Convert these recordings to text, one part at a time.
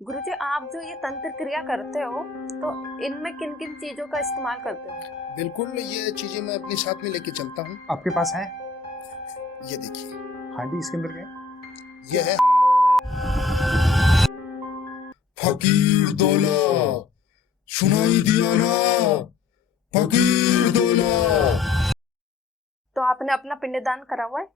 गुरुजी, आप जो ये तंत्र क्रिया करते हो तो इनमें किन किन चीजों का इस्तेमाल करते हो? बिल्कुल, ये चीजें मैं अपने साथ में लेके चलता हूँ। आपके पास है? ये देखिए, हाँ जी, इसके अंदर क्या है? ये है फकीर दौला। सुनाई दिया ना, फकीर दौला। तो आपने अपना पिंडदान करा हुआ है?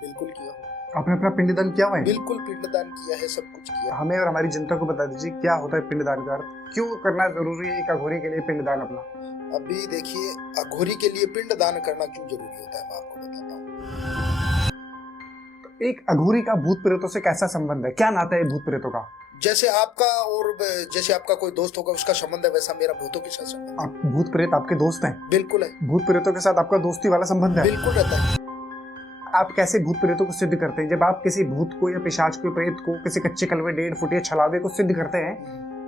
बिल्कुल किया हुआ है। आपने अपना पिंडदान किया हुआ है? बिल्कुल पिंडदान किया है, सब कुछ किया। हमें और हमारी जनता को बता दीजिए क्या होता है पिंडदान का अर्थ, क्यों करना जरूरी है एक अघोरी के लिए पिंडदान अपना? अभी देखिए, अघोरी के लिए पिंडदान करना क्यों जरूरी होता है, मैं आपको बताता हूँ। तो एक अघोरी का भूत प्रेतों से कैसा संबंध है, क्या नाता है भूत प्रेतों का? जैसे आपका कोई दोस्त होगा, उसका संबंध है, वैसा मेरा भूतों के साथ संबंध है। आप भूत प्रेत आपके दोस्त हैं? बिल्कुल है। भूत प्रेतों के साथ आपका दोस्ती वाला संबंध है? बिल्कुल रहता है। आप कैसे भूत प्रेतों को सिद्ध करते हैं? जब आप किसी भूत को या पिशाच को, प्रेत को, किसी कच्चे कलवे, 1.5 फुट या छलावे को सिद्ध करते हैं,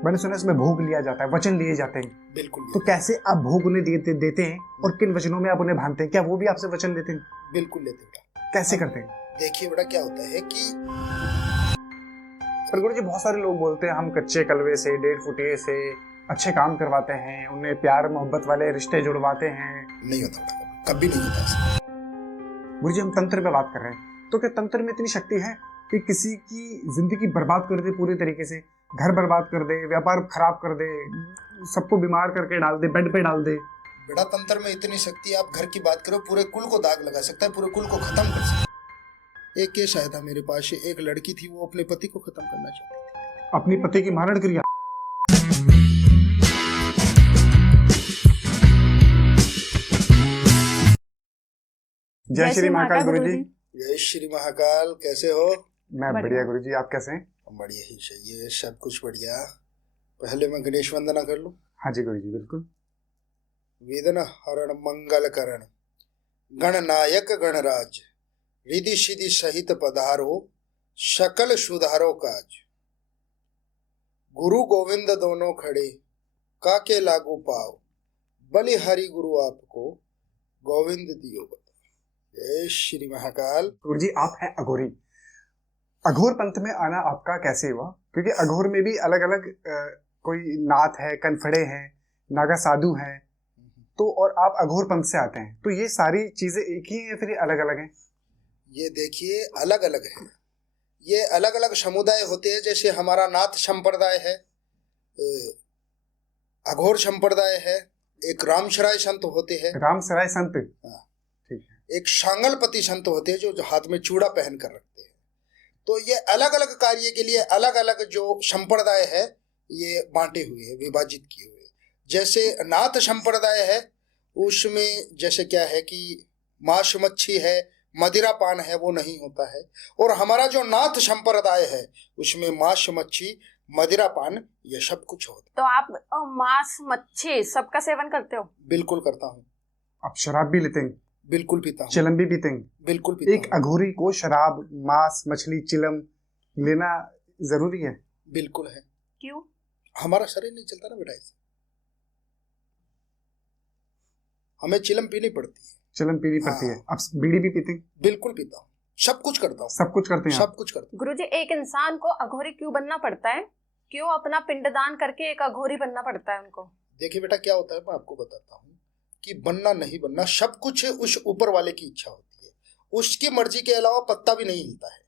मैंने सुना इसमें भोग लिया जाता है, वचन लिए जाते हैं। बिल्कुल। तो कैसे आप भोग उन्हें देते हैं और किन वचनों में आप उन्हें बांधते हैं? क्या वो भी आपसे वचन लेते हैं? बिल्कुल लेते बेटा। कैसे करते हैं? देखिए बेटा, क्या होता है कि पर गुरुजी, बहुत सारे लोग बोलते हैं हम कच्चे कलवे से, 1.5 फुटिये से अच्छे काम करवाते हैं, उन्हें प्यार मोहब्बत वाले रिश्ते जुड़वाते हैं। नहीं होता बेटा, कभी नहीं होता ऐसा। गुरुजी, हम तंत्र पे बात कर रहे हैं, तो क्या तंत्र में इतनी शक्ति है कि किसी की जिंदगी बर्बाद कर दे, पूरी तरीके से घर बर्बाद कर दे, व्यापार खराब कर दे, सबको बीमार करके डाल दे, बेड पे डाल दे? बेटा, तंत्र में इतनी शक्ति, आप घर की बात करो, पूरे कुल को दाग लगा सकता है, पूरे कुल को खत्म कर सकता है। एक केस आया था मेरे पास, एक लड़की थी, वो अपने पति को खत्म करना चाहती थी। अपनी पति की मारण क्रिया? जय श्री महाकाल गुरुजी। जय श्री महाकाल, कैसे हो? मैं बढ़िया गुरुजी, आप कैसे हैं? बढ़िया ही चाहिए, सब कुछ बढ़िया। पहले मैं गणेश वंदना कर लूं। हाँ जी गुरुजी, बिल्कुल। वेदन हरण मंगल करण, गणनायक गणराज, रिधि सिद्धि सहित पधारो, सकल सुधारो काज। गुरु गोविंद दोनों खड़े, काके लागू पाओ, बलि हरि गुरु आपको, गोविंद दियो बताओ। जय श्री महाकाल। गुरुजी, आप हैं अघोरी। अघोर पंथ में आना आपका कैसे हुआ? क्योंकि अघोर में भी अलग अलग कोई नाथ है, कनफड़े हैं, नागा साधु हैं, तो और आप अघोर पंथ से आते हैं, तो ये सारी चीजें एक ही हैं या फिर अलग अलग हैं? ये देखिए, अलग अलग है। ये अलग अलग समुदाय होते हैं। जैसे हमारा नाथ संप्रदाय है, अघोर संप्रदाय है, एक रामसराय संत होते हैं। रामसराय संत? हाँ। ठीक है। एक सांगलपति संत होते हैं, जो हाथ में चूड़ा पहन कर रखते हैं। तो ये अलग अलग कार्य के लिए अलग अलग जो संप्रदाय है, ये बांटे हुए हैं, विभाजित किए हुए हैं। जैसे नाथ संप्रदाय है, उसमें जैसे क्या है कि मांस मच्छी है, मदिरा पान है, वो नहीं होता है। और हमारा जो नाथ संप्रदाय है, उसमें मांस मच्छी, मदिरा पान, ये सब कुछ होता है। तो आप मांस मच्छी सबका सेवन करते हो? बिल्कुल करता हूँ। आप शराब भी लेते हैं? बिल्कुल पीता हूँ। चिलम भी पीते हैं? बिल्कुल पीता एक अघोरी को शराब, मांस, मछली, चिलम लेना जरूरी है? बिल्कुल है। क्यों? हमारा शरीर नहीं चलता ना बेटा इससे, हमें चिलम पीनी पड़ती है। चिलम पीनी पड़ती है। आप बीड़ी भी पीते हैं? बिल्कुल पीता हूँ, सब कुछ करता हूँ। सब कुछ करते हैं? सब कुछ करता हूँ। गुरुजी, एक इंसान को अघोरी क्यों बनना पड़ता है? क्यों अपना पिंडदान करके एक अघोरी बनना पड़ता है उनको? देखिए बेटा, क्या होता है, मैं आपको बताता हूँ कि बनना नहीं बनना, सब कुछ उस ऊपर वाले की इच्छा होती है। उसकी मर्जी के अलावा पत्ता भी नहीं हिलता है।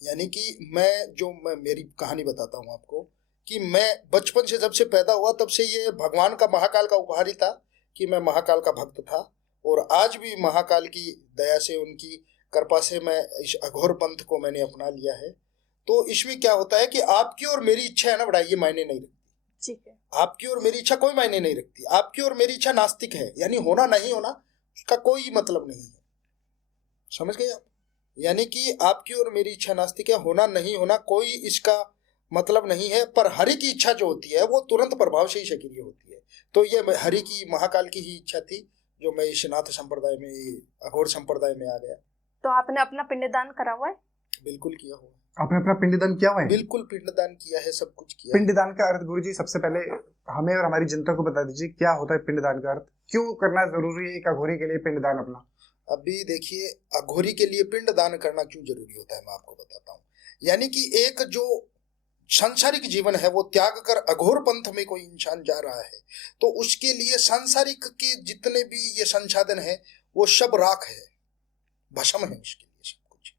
यानी कि मैं मेरी कहानी बताता हूँ आपको कि मैं बचपन से, जब से पैदा हुआ, तब से ये भगवान का, महाकाल का उपहार ही था कि मैं महाकाल का भक्त था। और आज भी महाकाल की दया से, उनकी कृपा से मैं इस अघोर पंथ को मैंने अपना लिया है। तो इसमें क्या होता है कि आपकी और मेरी इच्छा है ना बड़ा, ये मायने नहीं रखती। ठीक है। आपकी और मेरी इच्छा कोई मायने नहीं रखती। आपकी और मेरी इच्छा नास्तिक है, यानी होना नहीं होना उसका कोई मतलब नहीं है। समझ गए आप? यानी कि आपकी और मेरी इच्छा नास्तिक है, होना नहीं होना कोई इसका मतलब नहीं है। पर हरि की इच्छा जो होती है, वो तुरंत प्रभाव से ही सक्रिय होती है। तो ये हरि की, महाकाल की ही इच्छा थी, जो मैं इस नाथ संप्रदाय में, अघोर संप्रदाय में आ गया। तो आपने अपना पिंडदान करा हुआ है? बिल्कुल किया हुआ। आपने अपना पिंडदान किया हुआ है? बिल्कुल पिंडदान किया है, सब कुछ किया। पिंडदान का अर्थ गुरुजी, सबसे पहले हमें और हमारी जनता को बता दीजिए क्या होता है पिंडदान का अर्थ, क्यों करना जरूरी है एक अघोरी के लिए पिंडदान अपना? अभी देखिए, अघोरी के लिए पिंडदान करना क्यों जरूरी होता है, मैं आपको बताता हूँ। यानी कि एक जो सांसारिक जीवन है वो त्याग कर अघोर पंथ में कोई इंसान जा रहा है, तो उसके लिए सांसारिक के जितने भी ये संसाधन है वो सब राख है, भस्म है उसके लिए सब कुछ।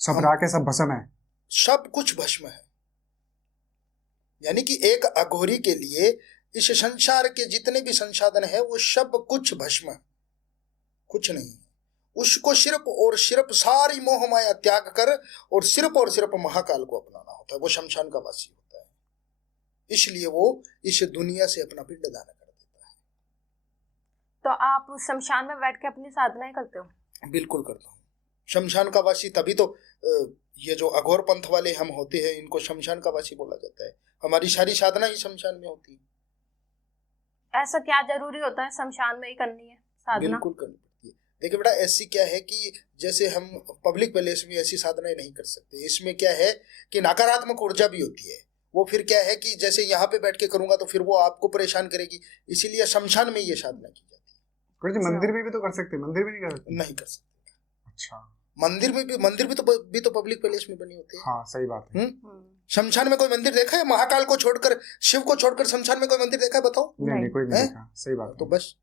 सब राख है, सब भस्म है, सब कुछ भस्म है। यानी कि एक अघोरी के लिए इस संसार के जितने भी संसाधन है वो सब कुछ भस्म है, कुछ नहीं है। उसको सिर्फ और सिर्फ सारी मोह माया त्याग कर और सिर्फ महाकाल को अपनाना होता है। वो शमशान का वासी होता है, इसलिए वो इस दुनिया से अपना पिंड दान कर देता है। तो आप उस शमशान में बैठ के अपनी साधनाएं करते हो? बिल्कुल करता हूँ। शमशान का वासी तभी तो ये जो अघोर पंथ वाले हम होते हैं इनको शमशान का वासी बोला जाता है। हमारी सारी साधना ही शमशान में होती है। ऐसा क्या जरूरी होता है शमशान में ही करनी है साधना? बिल्कुल करनी पड़ती है। देखिए बेटा, ऐसी क्या है कि जैसे हम पब्लिक प्लेस में ऐसी साधनाएं नहीं कर सकते। इसमें क्या है कि नकारात्मक ऊर्जा भी होती है। वो फिर क्या है कि जैसे यहाँ पे बैठ के करूंगा तो फिर वो आपको परेशान करेगी, इसीलिए शमशान में ये साधना की जाती है। जी मंदिर में भी तो कर सकते, मंदिर में नहीं कर सकते? नहीं कर सकते। अच्छा, मंदिर भी तो पब्लिक प्लेस में बनी होती है। हाँ सही बात है। शमशान में कोई मंदिर देखा है? महाकाल को छोड़कर, शिव को छोड़कर शमशान में कोई मंदिर देखा है? बताओ। नहीं, कोई नहीं देखा। सही बात है। तो बस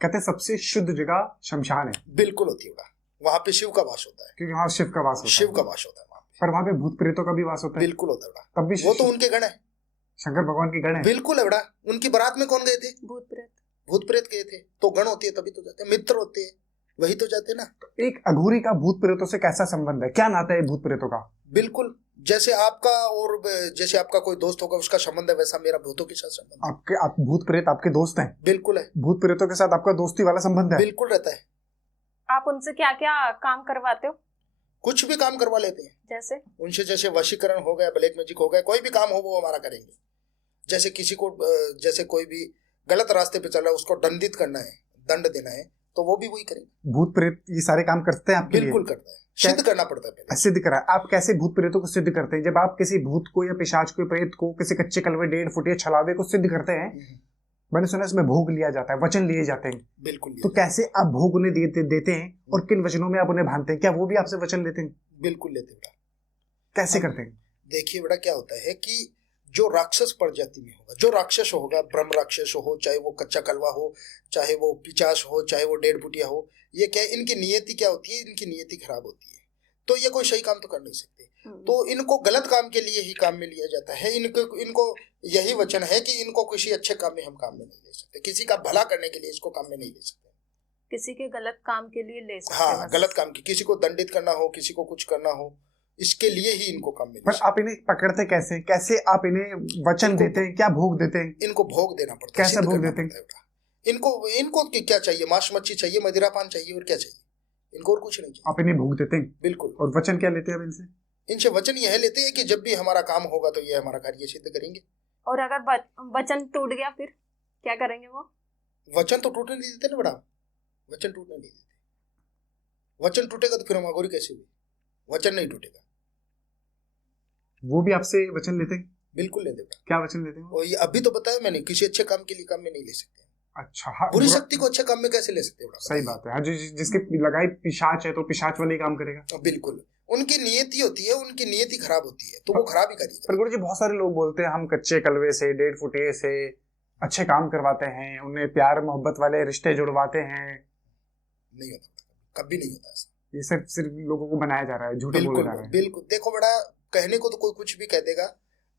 कहते हैं सबसे शुद्ध जगह शमशान है। बिल्कुल होती है, वहां पे शिव का वास होता है, क्योंकि वहाँ शिव का वास होता है। शिव का वास होता है वहां पे। पर वहाँ पे भूत प्रेतों का भी वास होता है। बिल्कुल होता है। तब भी वो तो उनके गण है, शंकर भगवान के गण है। बिल्कुल है बेटा। उनकी बारात में कौन गए थे? भूत प्रेत गए थे। तो गण होती है तभी तो जाते हैं, मित्र होते हैं वही तो जाते ना। एक अघोरी का भूत प्रेतों से कैसा संबंध है, क्या नाता है भूत प्रेतों का? बिल्कुल जैसे आपका कोई दोस्त होगा उसका संबंध है, वैसा मेरा भूतों के साथ संबंध है। आप भूत प्रेत आपके दोस्त हैं? बिल्कुल है। भूत प्रेतों के साथ आपका दोस्ती वाला संबंध है? बिल्कुल रहता है। आप उनसे क्या क्या काम करवाते हो? कुछ भी काम करवा लेते हैं। जैसे उनसे जैसे वशीकरण हो गया, ब्लैक मैजिक हो गया, कोई भी काम हो वो हमारा करेंगे। जैसे किसी को जैसे कोई भी गलत रास्ते पे चल रहा है उसको दंडित करना है, दंड देना है, तो वो भी वही करेंगे। भूत प्रेत ये सारे काम करते हैं आपके लिए? बिल्कुल करता है। सिद्ध करना पड़ता है पहले। सिद्ध करा। आप कैसे भूत प्रेतों को सिद्ध करते हैं? जब आप किसी भूत को या पिशाच को, प्रेत को, किसी कच्चे कलवे, 1.5 फुट या छलावे को सिद्ध करते हैं, मैंने सुना इसमें भोग लिया जाता है, वचन लिए जाते हैं। बिल्कुल। तो कैसे आप भोग उन्हें देते हैं और किन वचनों में आप उन्हें बांधते हैं? क्या वो भी आपसे वचन लेते हैं? बिल्कुल लेते बेटा। कैसे करते हैं? देखिए बेटा, क्या होता है कि जो राक्षस प्रजाति में होगा, जो राक्षस होगा, ब्रह्म राक्षस हो, चाहे वो कच्चा कलवा हो, चाहे वो पिचास हो, चाहे वो 1.5 फुटिया हो, ये क्या है, इनकी नियति क्या होती है? इनकी नियति खराब होती है। तो ये कोई सही काम तो कर नहीं सकते, तो इनको गलत काम के लिए ही काम में लिया जाता है। इनको यही वचन है कि इनको किसी अच्छे काम में हम काम में नहीं ले सकते, किसी का भला करने के लिए इसको काम में नहीं ले सकते। किसी के गलत काम के लिए ले सकते? हाँ, गलत काम की, किसी को दंडित करना हो, किसी को कुछ करना हो, इसके लिए ही इनको काम में। पर आप इन्हें पकड़ते कैसे? कैसे आप इन्हें वचन देते हैं? क्या भोग देते हैं? इनको भोग देना पड़ता है। कैसा भोग देते हैं? इनको क्या चाहिए? मांस मच्छी चाहिए, मदिरा पान चाहिए, और क्या चाहिए इनको? और कुछ नहीं चाहिए। आप इन्हें भोग देते हैं? बिल्कुल। और वचन क्या लेते हैं आप इनसे? इनसे वचन यह लेते हैं कि जब भी हमारा काम होगा तो ये हमारा कार्य सिद्ध करेंगे। और अगर वचन टूट गया फिर क्या करेंगे वो? वचन तो टूटने नहीं देते ना बड़ा, वचन टूटने नहीं देते। वचन टूटेगा तो फिर हम अघोरी कैसे हुए? वचन नहीं टूटेगा। वो भी आपसे वचन लेते हैं? बिल्कुल लेते हैं। क्या वचन लेते हैं? और ये अभी तो बताया मैंने, किसी अच्छे काम के लिए काम में नहीं ले सकते। अच्छा, हाँ, बुरी शक्ति को अच्छे काम में कैसे ले सकते हैं? सही बात है। हाँ, जिसके लगाई पिशाच है तो पिशाच वाले काम करेगा। बिल्कुल, उनकी नियति होती है, उनकी नियति खराब होती है तो वो खराब ही करेगी। पर गुरुजी बहुत सारे लोग बोलते हैं हम कच्चे कलवे से, 1.5 फुटे से अच्छे काम करवाते हैं, उन्हें प्यार मोहब्बत वाले रिश्ते जुड़वाते हैं। नहीं होता, कभी नहीं होता ऐसा। ये सिर्फ लोगों को बनाया जा रहा है, झूठे बोला जा रहा है। बिल्कुल। देखो बेटा, कहने को तो कोई कुछ भी कह देगा,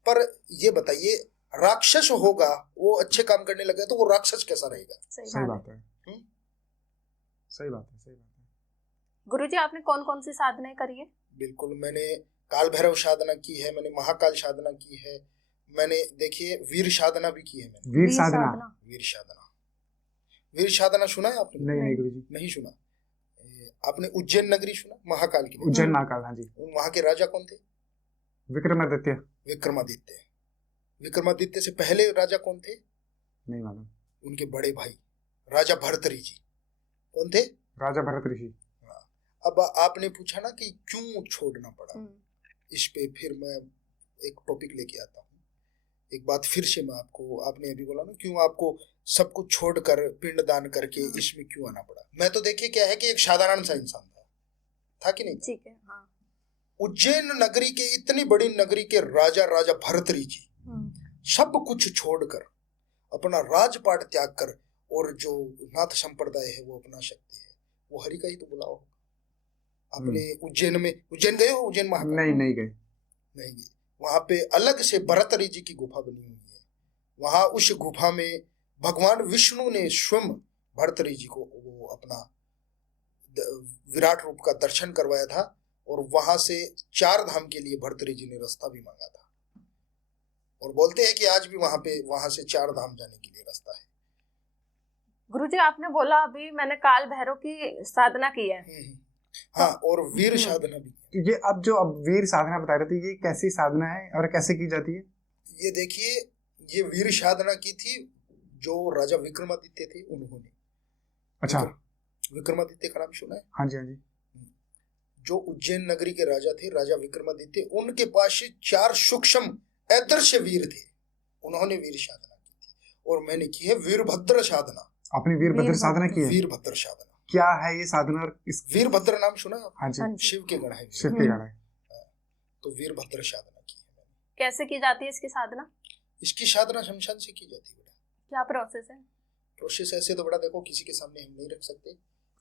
पर ये बताइए, राक्षस होगा वो अच्छे काम करने लगे तो वो राक्षस कैसा रहेगा? सही बात है। सही बात है, सही बात है। गुरुजी, आपने कौन कौन सी साधनाएं करी है? बिल्कुल, मैंने काल भैरव साधना की है, मैंने महाकाल साधना की है, मैंने देखिए वीर साधना भी की है। मैंने वीर साधना सुना है आपने? नहीं गुरुजी, नहीं सुना। आपने उज्जैन नगरी सुना? महाकाल की। उज्जैन महाकाल, हाँ जी। वहां के राजा कौन थे? विक्रमादित्य। विक्रमादित्य से पहले राजा कौन थे? नहीं मालूम। उनके बड़े भाई राजा भर्तृहरि जी। कौन थे? राजा भर्तृहरि। अब आपने पूछा ना कि क्यों छोड़ना पड़ा, इस पे फिर मैं एक टॉपिक लेके आता हूँ। एक बात फिर से मैं आपने अभी बोला ना, क्यों आपको सब कुछ छोड़कर पिंड दान करके इसमें क्यों आना पड़ा। मैं तो देखिए क्या है कि एक साधारण सा इंसान था कि नहीं? ठीक है, हाँ। उज्जैन नगरी के, इतनी बड़ी नगरी के राजा राजा भर्तृहरि जी सब कुछ छोड़कर, अपना राजपाट त्याग कर, और जो नाथ संप्रदाय है वो अपना शक्ति है, वो हरि का ही तो बुलाओ। अपने उज्जैन में, उज्जैन गए हो? उज्जैन महाकाल? नहीं गए। नहीं गए। वहां पे अलग से भर्तृहरि जी की गुफा बनी हुई है। वहां उस गुफा में भगवान विष्णु ने स्वयं भर्तृहरि जी को वो अपना विराट रूप का दर्शन करवाया था, और वहां से 4 धाम के लिए भर्तृहरि जी ने रास्ता भी मांगा था, और बोलते हैं कि आज भी वहां से 4 धाम जाने के लिए रास्ता है। गुरुजी, आपने बोला अभी मैंने काल भैरव की साधना की है। हाँ, और वीर साधना भी। तो ये अब वीर साधना बता रहे थे, ये कैसी साधना है और कैसे की जाती है? ये देखिए, ये वीर साधना की थी जो राजा विक्रमादित्य थे उन्होंने। अच्छा, विक्रमादित्य का नाम सुना है? हाँ जी हाँ जी। जो उज्जैन नगरी के राजा थे, राजा विक्रमादित्य, उनके पास 4 सूक्ष्म अदृश्य वीर थे। उन्होंने वीर साधना की थी, और मैंने की है वीरभद्र साधना। आपने वीरभद्र साधना की है? वीरभद्र साधना क्या है ये साधना? वीरभद्र नाम सुना है? हाँ जी। शिव के गण है। शिव के गण है। तो वीरभद्र साधना की है मैंने। कैसे की जाती है इसकी साधना? इसकी साधना शमशान से की जाती है बेटा। क्या प्रोसेस है? प्रोसेस ऐसे तो बड़ा देखो किसी के सामने हम नहीं रख सकते,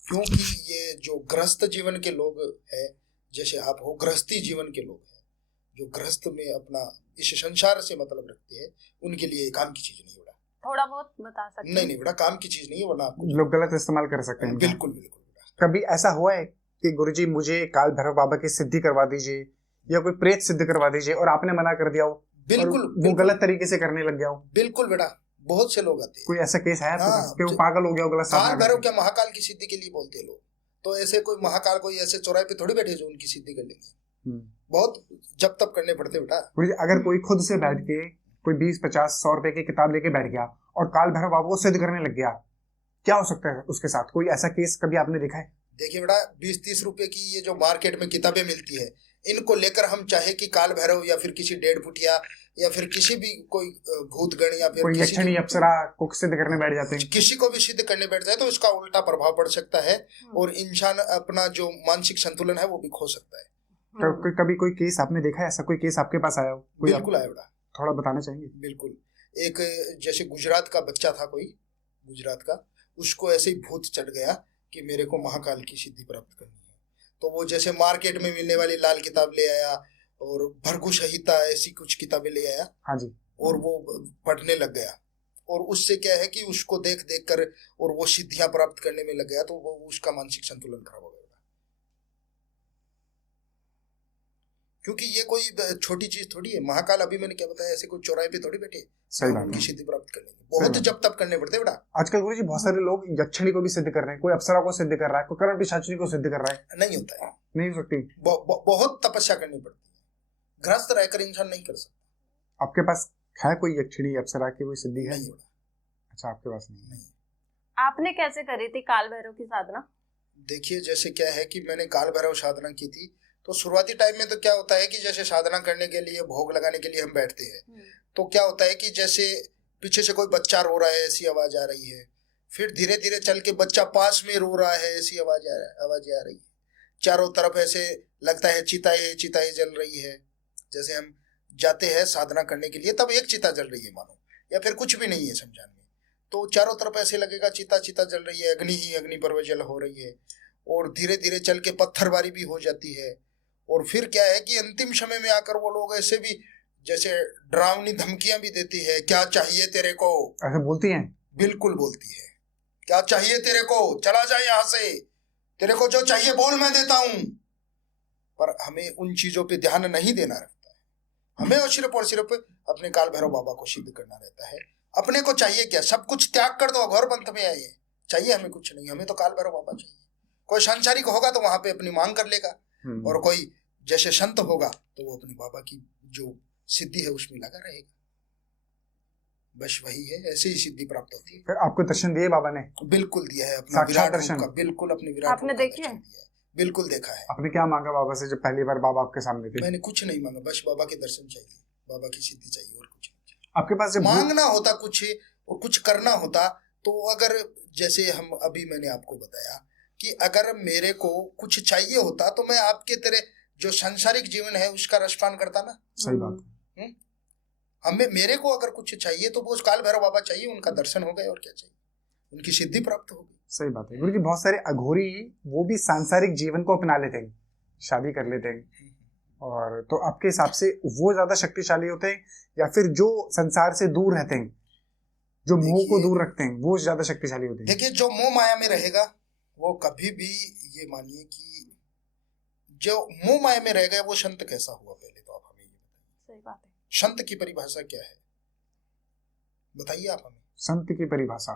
क्योंकि ये जो गृहस्थ जीवन के लोग हैं, जैसे आप हो, गृहस्थी जीवन के लोग हैं, जो गृहस्थ में अपना इस संसार से मतलब रखते हैं, उनके लिए काम की चीज नहीं बेटा। थोड़ा बहुत बता सकते हैं? नहीं बेटा, काम की चीज नहीं है, वरना आपको लोग गलत इस्तेमाल कर सकते हैं। बिल्कुल बेटा। कभी ऐसा हुआ है कि गुरुजी मुझे काल भैरव बाबा की सिद्धि करवा दीजिए, या कोई प्रेत सिद्ध करवा दीजिए, और आपने मना कर दिया हो? बिल्कुल, वो गलत तरीके से करने लग गया हो? बिल्कुल बेटा, बहुत से लोग आते हैं। कोई ऐसा केस है आपके पास कि वो हाँ, पागल हो गया हो गलत काल साधना भैरव करके? क्या महाकाल की सिद्धि के लिए बोलते हैं लोग, तो ऐसे कोई महाकाल कोई ऐसे चौराहे पे थोड़ी बैठे जो उनकी सिद्धि कर लेंगे। बहुत जब तब करने पड़ते बेटा। गुरुजी, अगर कोई खुद से बैठ के कोई 20-50-100 रुपए की किताब लेके बैठ गया और काल भैरव बाबा को सिद्ध करने लग गया, क्या हो सकता है उसके साथ? कोई ऐसा केस कभी आपने देखा है? देखिए बेटा, 20-30 रुपए की ये जो मार्केट में किताबें मिलती है, इनको लेकर हम चाहे कि काल भैरव या फिर किसी 1.5 फुटिया या फिर किसी भी कोई भूतगण या फिर कोई यक्षिणी अप्सरा को सिद्ध करने बैठ जाते हैं, किसी को भी सिद्ध करने बैठ जाए तो इसका उल्टा प्रभाव पड़ सकता है, और इंसान अपना जो मानसिक संतुलन है वो भी खो सकता है। तो कभी कोई केस आपने देखा है? ऐसा कोई केस आपके पास आया हो? बिल्कुल आया बेटा। थोड़ा बताना चाहेंगे? बिल्कुल। एक जैसे गुजरात का बच्चा था, कोई गुजरात का, उसको ऐसे ही भूत चढ़ गया कि मेरे को महाकाल की सिद्धि प्राप्त करनी है, तो वो जैसे मार्केट में मिलने वाली लाल किताब ले आया और भृगु संहिता ऐसी कुछ किताबें ले आया। हाँ जी। और वो पढ़ने लग गया, और उससे क्या है कि उसको देख देख कर और वो सिद्धियां प्राप्त करने में लग गया, तो वो उसका मानसिक संतुलन खराब हो गया। क्योंकि ये कोई छोटी चीज थोड़ी है। महाकाल अभी मैंने क्या बताया, ऐसे कोई चौराहे पे थोड़ी बैठे सही बात उनकी है। सिद्धि प्राप्त कर लेंगे, बहुत जब तब करने पड़ते बेटा। आजकल गुरुजी बहुत सारे लोग यक्षिणी को भी सिद्ध कर रहे हैं, कोई अप्सरा को सिद्ध कर रहा है, कोई करण पिशाचिनी को सिद्ध कर रहा है। नहीं होता है, नहीं हो सकती। बहुत तपस्या करनी पड़ती है, गृहस्थ रहकर इंसान नहीं कर सकता। आपके पास है कोई यक्षिणी अप्सरा की कोई सिद्धि है? नहीं बेटा। अच्छा, आपके पास नहीं। आपने कैसे करी थी काल भैरव की साधना? देखिए, जैसे क्या है कि मैंने काल भैरव साधना की थी, तो शुरुआती टाइम में तो क्या होता है कि जैसे साधना करने के लिए, भोग लगाने के लिए हम बैठते हैं, तो क्या होता है कि जैसे पीछे से कोई बच्चा रो रहा है ऐसी आवाज आ रही है, फिर धीरे धीरे चल के बच्चा पास में रो रहा है ऐसी आवाज आ रही है, चारों तरफ ऐसे लगता है चिताएं जल रही है। जैसे हम जाते हैं साधना करने के लिए, तब एक चिता जल रही है मानो, या फिर कुछ भी नहीं है शमशान में, तो चारों तरफ ऐसे लगेगा चिता जल रही है, अग्नि ही अग्नि पर जल हो रही है, और धीरे धीरे चल के पत्थरबारी भी हो जाती है। और फिर क्या है कि अंतिम समय में आकर वो लोग ऐसे भी जैसे डरावनी धमकियां भी देती है, क्या चाहिए तेरे को, ऐसे बोलती हैं? बिल्कुल बोलती है, क्या चाहिए तेरे को, चला जाए यहाँ से, तेरे को जो चाहिए बोल मैं देता हूं। पर हमें उन चीजों पे ध्यान नहीं देना रहता है, हमें और सिर्फ अपने काल भैरव बाबा को सिद्ध करना रहता है। अपने को चाहिए क्या, सब कुछ त्याग कर दो, अघोर पंथ में आइए, चाहिए हमें कुछ नहीं, हमें तो काल भैरव बाबा चाहिए। कोई सांसारिक होगा तो वहां पे अपनी मांग कर लेगा, और कोई जैसे संत होगा तो वो अपनी बाबा की जो सिद्धि है उसमें लगा रहेगा, बस वही है, ऐसे ही सिद्धि प्राप्त होती है। फिर आपको दर्शन दिए बाबा ने? बिल्कुल दिया है, अपना विराट रूप का, बिल्कुल अपने विराट आपने देखी है? बिल्कुल देखा है। आपने क्या मांगा बाबा से जब पहली बार बाबा आपके सामने थे? मैंने कुछ नहीं मांगा, बस बाबा के दर्शन चाहिए, बाबा की सिद्धि चाहिए, और कुछ नहीं चाहिए। आपके पास जब मांगना होता कुछ और कुछ करना होता, तो अगर जैसे हम अभी मैंने आपको बताया कि अगर मेरे को कुछ चाहिए होता तो मैं आपके तरह जो सांसारिक जीवन है उसका रसपान करता ना। सही बात है। हमें मेरे को अगर कुछ चाहिए तो वो काल भैरव बाबा चाहिए, उनका दर्शन हो गए और क्या चाहिए, उनकी सिद्धि प्राप्त हो गई। सही बात है गुरु जी। बहुत सारे अघोरी वो भी सांसारिक जीवन को अपना लेते हैं, शादी कर लेते हैं, और तो आपके हिसाब से वो ज्यादा शक्तिशाली होते हैं या फिर जो संसार से दूर रहते हैं, जो मोह को दूर रखते हैं, वो ज्यादा शक्तिशाली होते हैं? देखिए, जो मोह माया में रहेगा वो कभी भी, ये मानिए कि जो मोह माया में रह गया वो संत कैसा हुआ, पहले तो आप हमें ये बताइए। सही बात है। संत की परिभाषा क्या है, बताइए आप हमें। संत की परिभाषा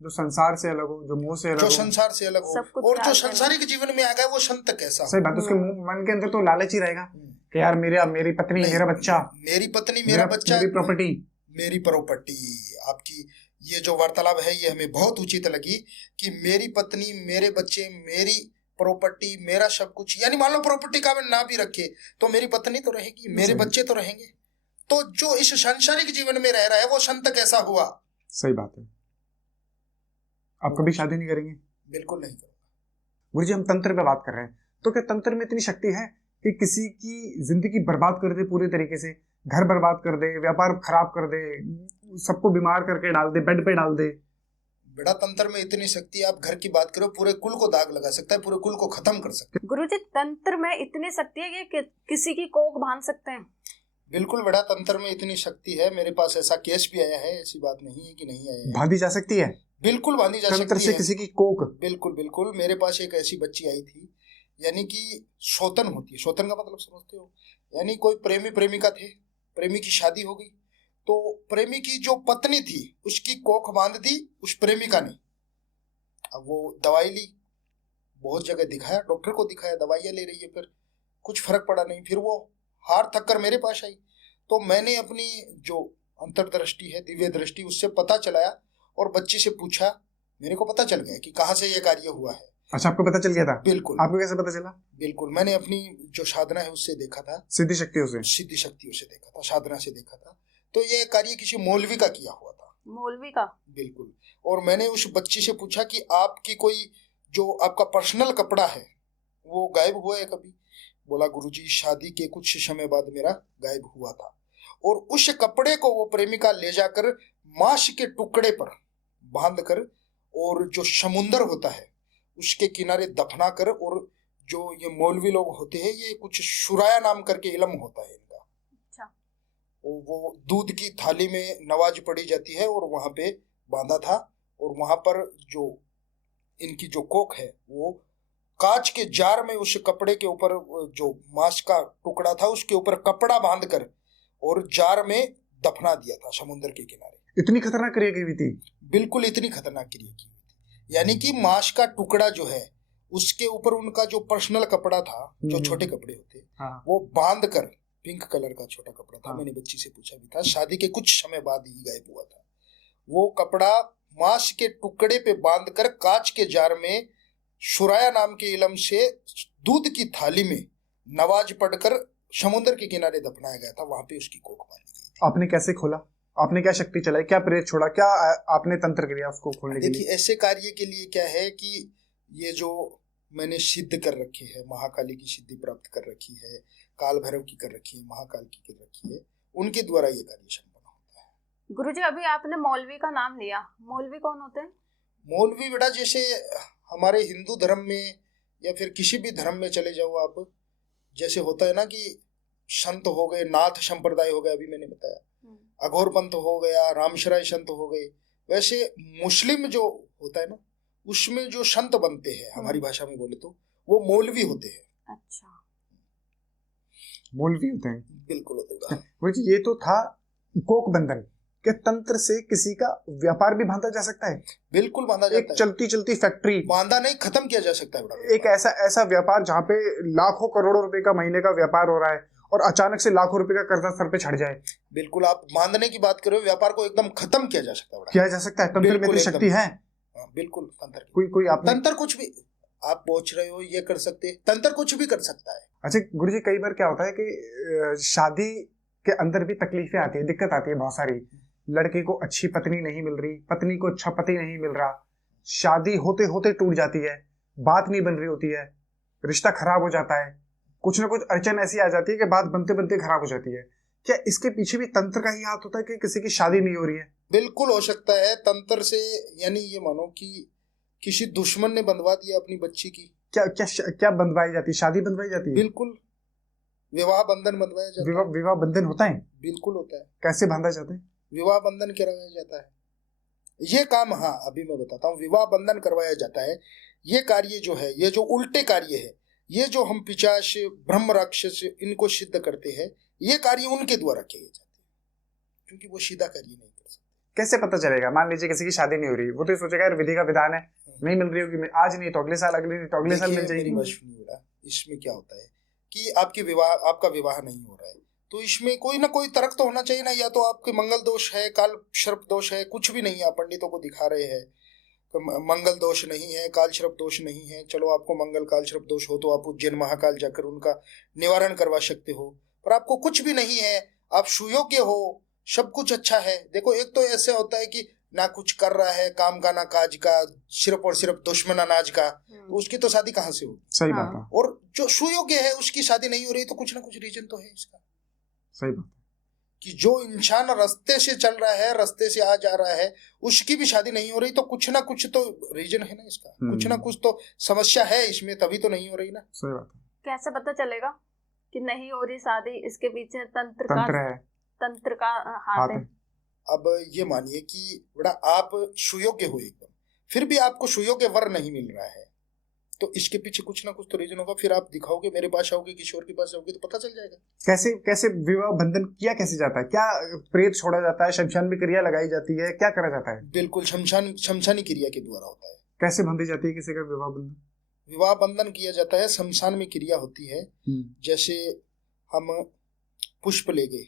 जो संसार से अलग हो, जो मोह से अलग जो हो, संसार से अलग हो, और जो संसारिक जीवन में आ गया वो संत कैसा हो। सही बात। उसके मन के अंदर तो लालच ही रहेगा कि यार मेरी पत्नी, मेरा बच्चा, मेरी पत्नी, मेरा बच्चा, मेरी प्रॉपर्टी, मेरी प्रॉपर्टी। आपकी ये जो वार्तालाप है ये हमें बहुत उचित लगी कि मेरी पत्नी, मेरे बच्चे, मेरी प्रॉपर्टी, मेरा सब कुछ। यानी मान लो प्रॉपर्टी का ना भी रखे तो मेरी पत्नी तो रहेगी, मेरे बच्चे तो रहेंगे। तो जो इस सांसारिक जीवन में रह रहा है वो संत कैसा हुआ। सही बात है। आप कभी शादी नहीं करेंगे? बिल्कुल नहीं करूंगा। गुरु जी, हम तंत्र पे बात कर रहे हैं, तो क्या तंत्र में इतनी शक्ति है कि किसी की जिंदगी बर्बाद कर दे, पूरे तरीके से घर बर्बाद कर दे, व्यापार खराब कर दे, सबको बीमार करके डाल दे, बेड पे डाल दे? बेटा, तंत्र में इतनी शक्ति, आप घर की बात करो, पूरे कुल को दाग लगा सकता है, पूरे कुल को खत्म कर सकता है। गुरुजी, तंत्र में इतनी शक्ति है कि किसी की कोख बांध सकते हैं? बिल्कुल बेटा, तंत्र में इतनी शक्ति है। मेरे पास ऐसा केस भी आया है, ऐसी बात नहीं है कि नहीं आया है। बांधी जा सकती है? बिल्कुल बांधी जा सकती है, तंत्र से किसी की कोख। बिल्कुल बिल्कुल। मेरे पास एक ऐसी बच्ची आई थी, यानी कि शोतन होती है। शोतन का मतलब समझते हो? यानी कोई प्रेमी प्रेमिका थे, प्रेमी की शादी हो गई, तो प्रेमी की जो पत्नी थी उसकी कोख बांध दी उस प्रेमिका ने। अब वो दवाई ली, बहुत जगह दिखाया, डॉक्टर को दिखाया, दवाइयाँ ले रही है, फिर कुछ फर्क पड़ा नहीं। फिर वो हार थक कर मेरे पास आई, तो मैंने अपनी जो अंतर्दृष्टि है, दिव्य दृष्टि, उससे पता चलाया और बच्ची से पूछा। मेरे को पता चल गया कि कहाँ से ये कार्य हुआ है। अच्छा, आपको पता चल गया था? बिल्कुल। आपको कैसे पता चला? बिल्कुल, मैंने अपनी जो साधना है उससे देखा था, सिद्धि शक्तियों से। सिद्धि शक्तियों से देखा था, साधना से देखा था। तो ये कार्य किसी मौलवी का किया हुआ था। मौलवी का? बिल्कुल। और मैंने उस बच्ची से पूछा कि आपकी कोई जो आपका पर्सनल कपड़ा है वो गायब हुआ है कभी? बोला, गुरुजी शादी के कुछ समय बाद मेरा गायब हुआ था। और उस कपड़े को वो प्रेमिका ले जाकर मांस के टुकड़े पर बांध कर, और जो समुंदर होता है उसके किनारे दफना कर, और जो ये मौलवी लोग होते हैं, ये कुछ शुराया नाम करके इलम होता है इनका। अच्छा। वो दूध की थाली में नवाज पड़ी जाती है और वहां पे बांधा था। और वहां पर जो इनकी जो कोख है वो कांच के जार में उस कपड़े के ऊपर, जो मांस का टुकड़ा था उसके ऊपर कपड़ा बांध कर और जार में दफना दिया था समुद्र के किनारे। इतनी खतरनाक क्रिया की हुई थी? बिल्कुल, इतनी खतरनाक क्रिया की हुई थी। यानी कि मांस का टुकड़ा जो है उसके ऊपर उनका जो पर्सनल कपड़ा था, जो छोटे कपड़े होते, हाँ। वो बांध कर, पिंक कलर का छोटा कपड़ा था। हाँ। मैंने बच्ची से पूछा भी था, शादी के कुछ समय बाद ही गायब हुआ था। वो कपड़ा मांस के टुकड़े पे बांध कर कांच के जार में शुराया नाम के इलम से दूध की थाली में नवाज पढ़कर समुद्र के किनारे दफनाया गया था। वहां पे उसकी कोख बांधी गई थी। आपने कैसे खोला? आपने क्या शक्ति चलाई? क्या प्रेत छोड़ा? क्या आपने तंत्र किया उसको खोलने के लिए? देखिए, ऐसे कार्य के लिए क्या है कि ये जो मैंने सिद्ध कर रखी है, महाकाली की सिद्धि प्राप्त कर रखी है, काल भैरव की कर रखी है, महाकाल की कर रखी है, उनके द्वारा ये कार्य संपन्न होता है। गुरुजी, अभी आपने मौलवी का नाम लिया, मौलवी कौन होते हैं? मौलवी बेटा, जैसे हमारे हिंदू धर्म में या फिर किसी भी धर्म में चले जाओ आप, जैसे होता है ना कि संत हो गए, नाथ संप्रदाय हो गए, अभी मैंने बताया, अघोर पंथ हो गया, रामशराय संत हो गए, वैसे मुस्लिम जो होता है ना उसमें जो संत बनते हैं, हमारी भाषा में बोले तो वो मौलवी होते हैं। अच्छा, मौलवी होते हैं? बिल्कुल होते हैं। ये तो था कोक बंधन। क्या तंत्र से किसी का व्यापार भी बांधा जा सकता है? बिल्कुल बांधा जाता है। एक चलती चलती फैक्ट्री, बांधा नहीं, खत्म किया जा सकता है। एक ऐसा व्यापार जहाँ पे लाखों करोड़ों रुपए का महीने का व्यापार हो रहा है और अचानक से लाखों रुपए का कर्जा सर पे छड़ जाए। बिल्कुल, आप बांधने की बात करो, व्यापार को एकदम खत्म किया जा सकता है। किया जा सकता है, तंत्र में इतनी शक्ति है। बिल्कुल, तंत्र कोई आपने तंत्र कुछ भी आप पूछ रहे हो, ये कर सकते, तंत्र कुछ भी कर सकता है। अच्छा गुरुजी, कई बार क्या होता है कि शादी के अंदर भी तकलीफें आती है, दिक्कत आती है बहुत सारी। लड़के को अच्छी पत्नी नहीं मिल रही, पत्नी को अच्छा पति नहीं मिल रहा, शादी होते होते टूट जाती है, बात नहीं बन रही होती है, रिश्ता खराब हो जाता है, कुछ ना कुछ अड़चन ऐसी आ जाती है कि बात बनते बनते खराब हो जाती है। क्या इसके पीछे भी तंत्र का ही हाथ होता है कि किसी की शादी नहीं हो रही है? बिल्कुल हो सकता है तंत्र से, यानी ये मानो कि किसी दुश्मन ने बंधवा दिया अपनी बच्ची की। क्या क्या क्या बंधवाई जाती है? शादी बंधवाई जाती है? बिल्कुल, विवाह बंधन बंधवाया जाता है। विवाह बंधन होता है? बिल्कुल होता है। कैसे बांधा जाता है? विवाह बंधन करवाया जाता है ये काम। हाँ, अभी मैं बताता हूँ। विवाह बंधन करवाया जाता है। ये कार्य जो है, ये जो उल्टे कार्य है, ये जो हम पिशाच ब्रह्म राक्षस इनको सिद्ध करते हैं, ये कार्य उनके द्वारा किए जाते हैं, क्योंकि वो सीधा कार्य नहीं कर सकते। कैसे पता चलेगा? मान लीजिए किसी की शादी नहीं हो रही, वो तो सोचेगा यार विधि का विधान है, नहीं मिल रही होगी, आज नहीं तो अगले साल, अगले नहीं तो अगले साल मिल जाएगी। मेरी बात सुनिए बेटा, इसमें क्या होता है कि आपका विवाह नहीं हो रहा है, तो इसमें कोई ना कोई तर्क तो होना चाहिए ना। या तो आपके मंगल दोष है, काल सर्प दोष है, कुछ भी नहीं है, आप पंडितों को दिखा रहे हैं तो मंगल दोष नहीं है, काल सर्प दोष नहीं है। चलो, आपको मंगल काल सर्प दोष हो तो आप उज्जैन महाकाल जाकर उनका निवारण करवा सकते हो, पर आपको कुछ भी नहीं है, आप सुयोग्य हो, सब कुछ अच्छा है। देखो, एक तो ऐसे होता है कि ना कुछ कर रहा है काम का ना काज का, सिर्फ और सिर्फ दुश्मन अनाज का, तो उसकी तो शादी कहाँ से होगी? सही बात है। और जो सुयोग्य है उसकी शादी नहीं हो रही, तो कुछ ना कुछ रीजन तो है इसका। सही बात कि जो इंसान रास्ते से चल रहा है, रास्ते से आ जा रहा है, उसकी भी शादी नहीं हो रही, तो कुछ ना कुछ तो रीजन है ना इसका। कुछ ना कुछ तो समस्या है इसमें, तभी तो नहीं हो रही ना। सही बात है। कैसे पता चलेगा कि नहीं हो रही शादी? इसके पीछे तंत्र का हाथ है। अब ये मानिए कि बड़ा आप सुयोग्य हो एकदम, फिर भी आपको सुयोग्य वर नहीं मिल रहा है, तो इसके पीछे कुछ ना कुछ तो रीजन होगा। फिर आप दिखाओगे, मेरे पास आओगे, किशोर के पास आओगे, तो पता चल जाएगा। कैसे विवाह बंधन किया कैसे जाता है? क्या प्रेत छोड़ा जाता है, शमशान में क्रिया लगाई जाती है, क्या करा जाता है? बिल्कुल, शमशानी क्रिया के द्वारा होता है। कैसे बंधी जाती है किसी का विवाह बंधन? विवाह बंधन किया जाता है, शमशान में क्रिया होती है। जैसे हम पुष्प ले गए,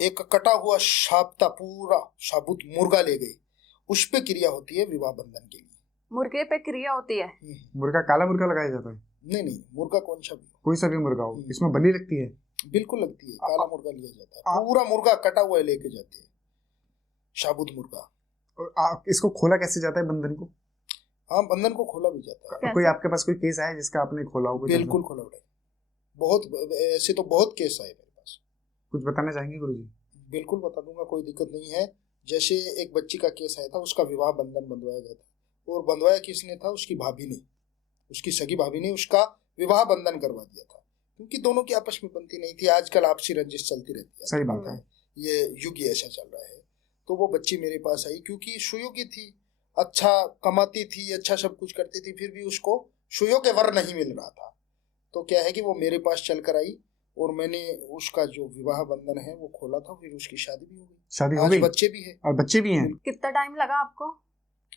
एक कटा हुआ साबता पूरा साबुत मुर्गा ले गए, उस पे क्रिया होती है विवाह बंधन के लिए। मुर्गे पे क्रिया होती है? मुर्गा, काला मुर्गा लगाया जाता है? नहीं, मुर्गा कौन सा भी, कोई सा भी मुर्गा हो, इसमें बलि लगती है? बिल्कुल लगती है। काला मुर्गा लिया जाता है, पूरा मुर्गा कटा हुआ लेके जाते हैं, साबुत मुर्गा। और इसको खोला कैसे जाता है बंधन को? हाँ, बंधन को खोला भी जाता है। कोई आपके पास कोई केस आया जिसका आपने खोला हो? बिल्कुल खोला हुआ है, बहुत ऐसे तो बहुत केस आए मेरे पास। कुछ बताना चाहेंगे गुरुजी? बिल्कुल बता दूंगा, कोई दिक्कत नहीं है। जैसे एक बच्ची का केस आया था, उसका विवाह बंधन बंधवाया गया था, और बंधवाया किसने था? उसकी भाभी ने, उसकी सगी भाभी ने उसका विवाह बंधन करवा दिया था, क्योंकि दोनों की आपस में बनती नहीं थी। आजकल आपसी रंजिश चलती रहती है। सही बात है, ये युग ही ऐसा चल रहा है। तो वो बच्ची मेरे पास आई, क्योंकि सुयोग्य थी, अच्छा कमाती थी, अच्छा सब कुछ करती थी, फिर भी उसको सुयोग्य वर नहीं मिल रहा था। तो क्या है कि वो मेरे पास चल कर आई, और मैंने उसका जो विवाह बंधन है वो खोला था, फिर उसकी शादी भी हो गई। शादी हो गई, बच्चे भी है। और बच्चे भी हैं। कितना टाइम लगा आपको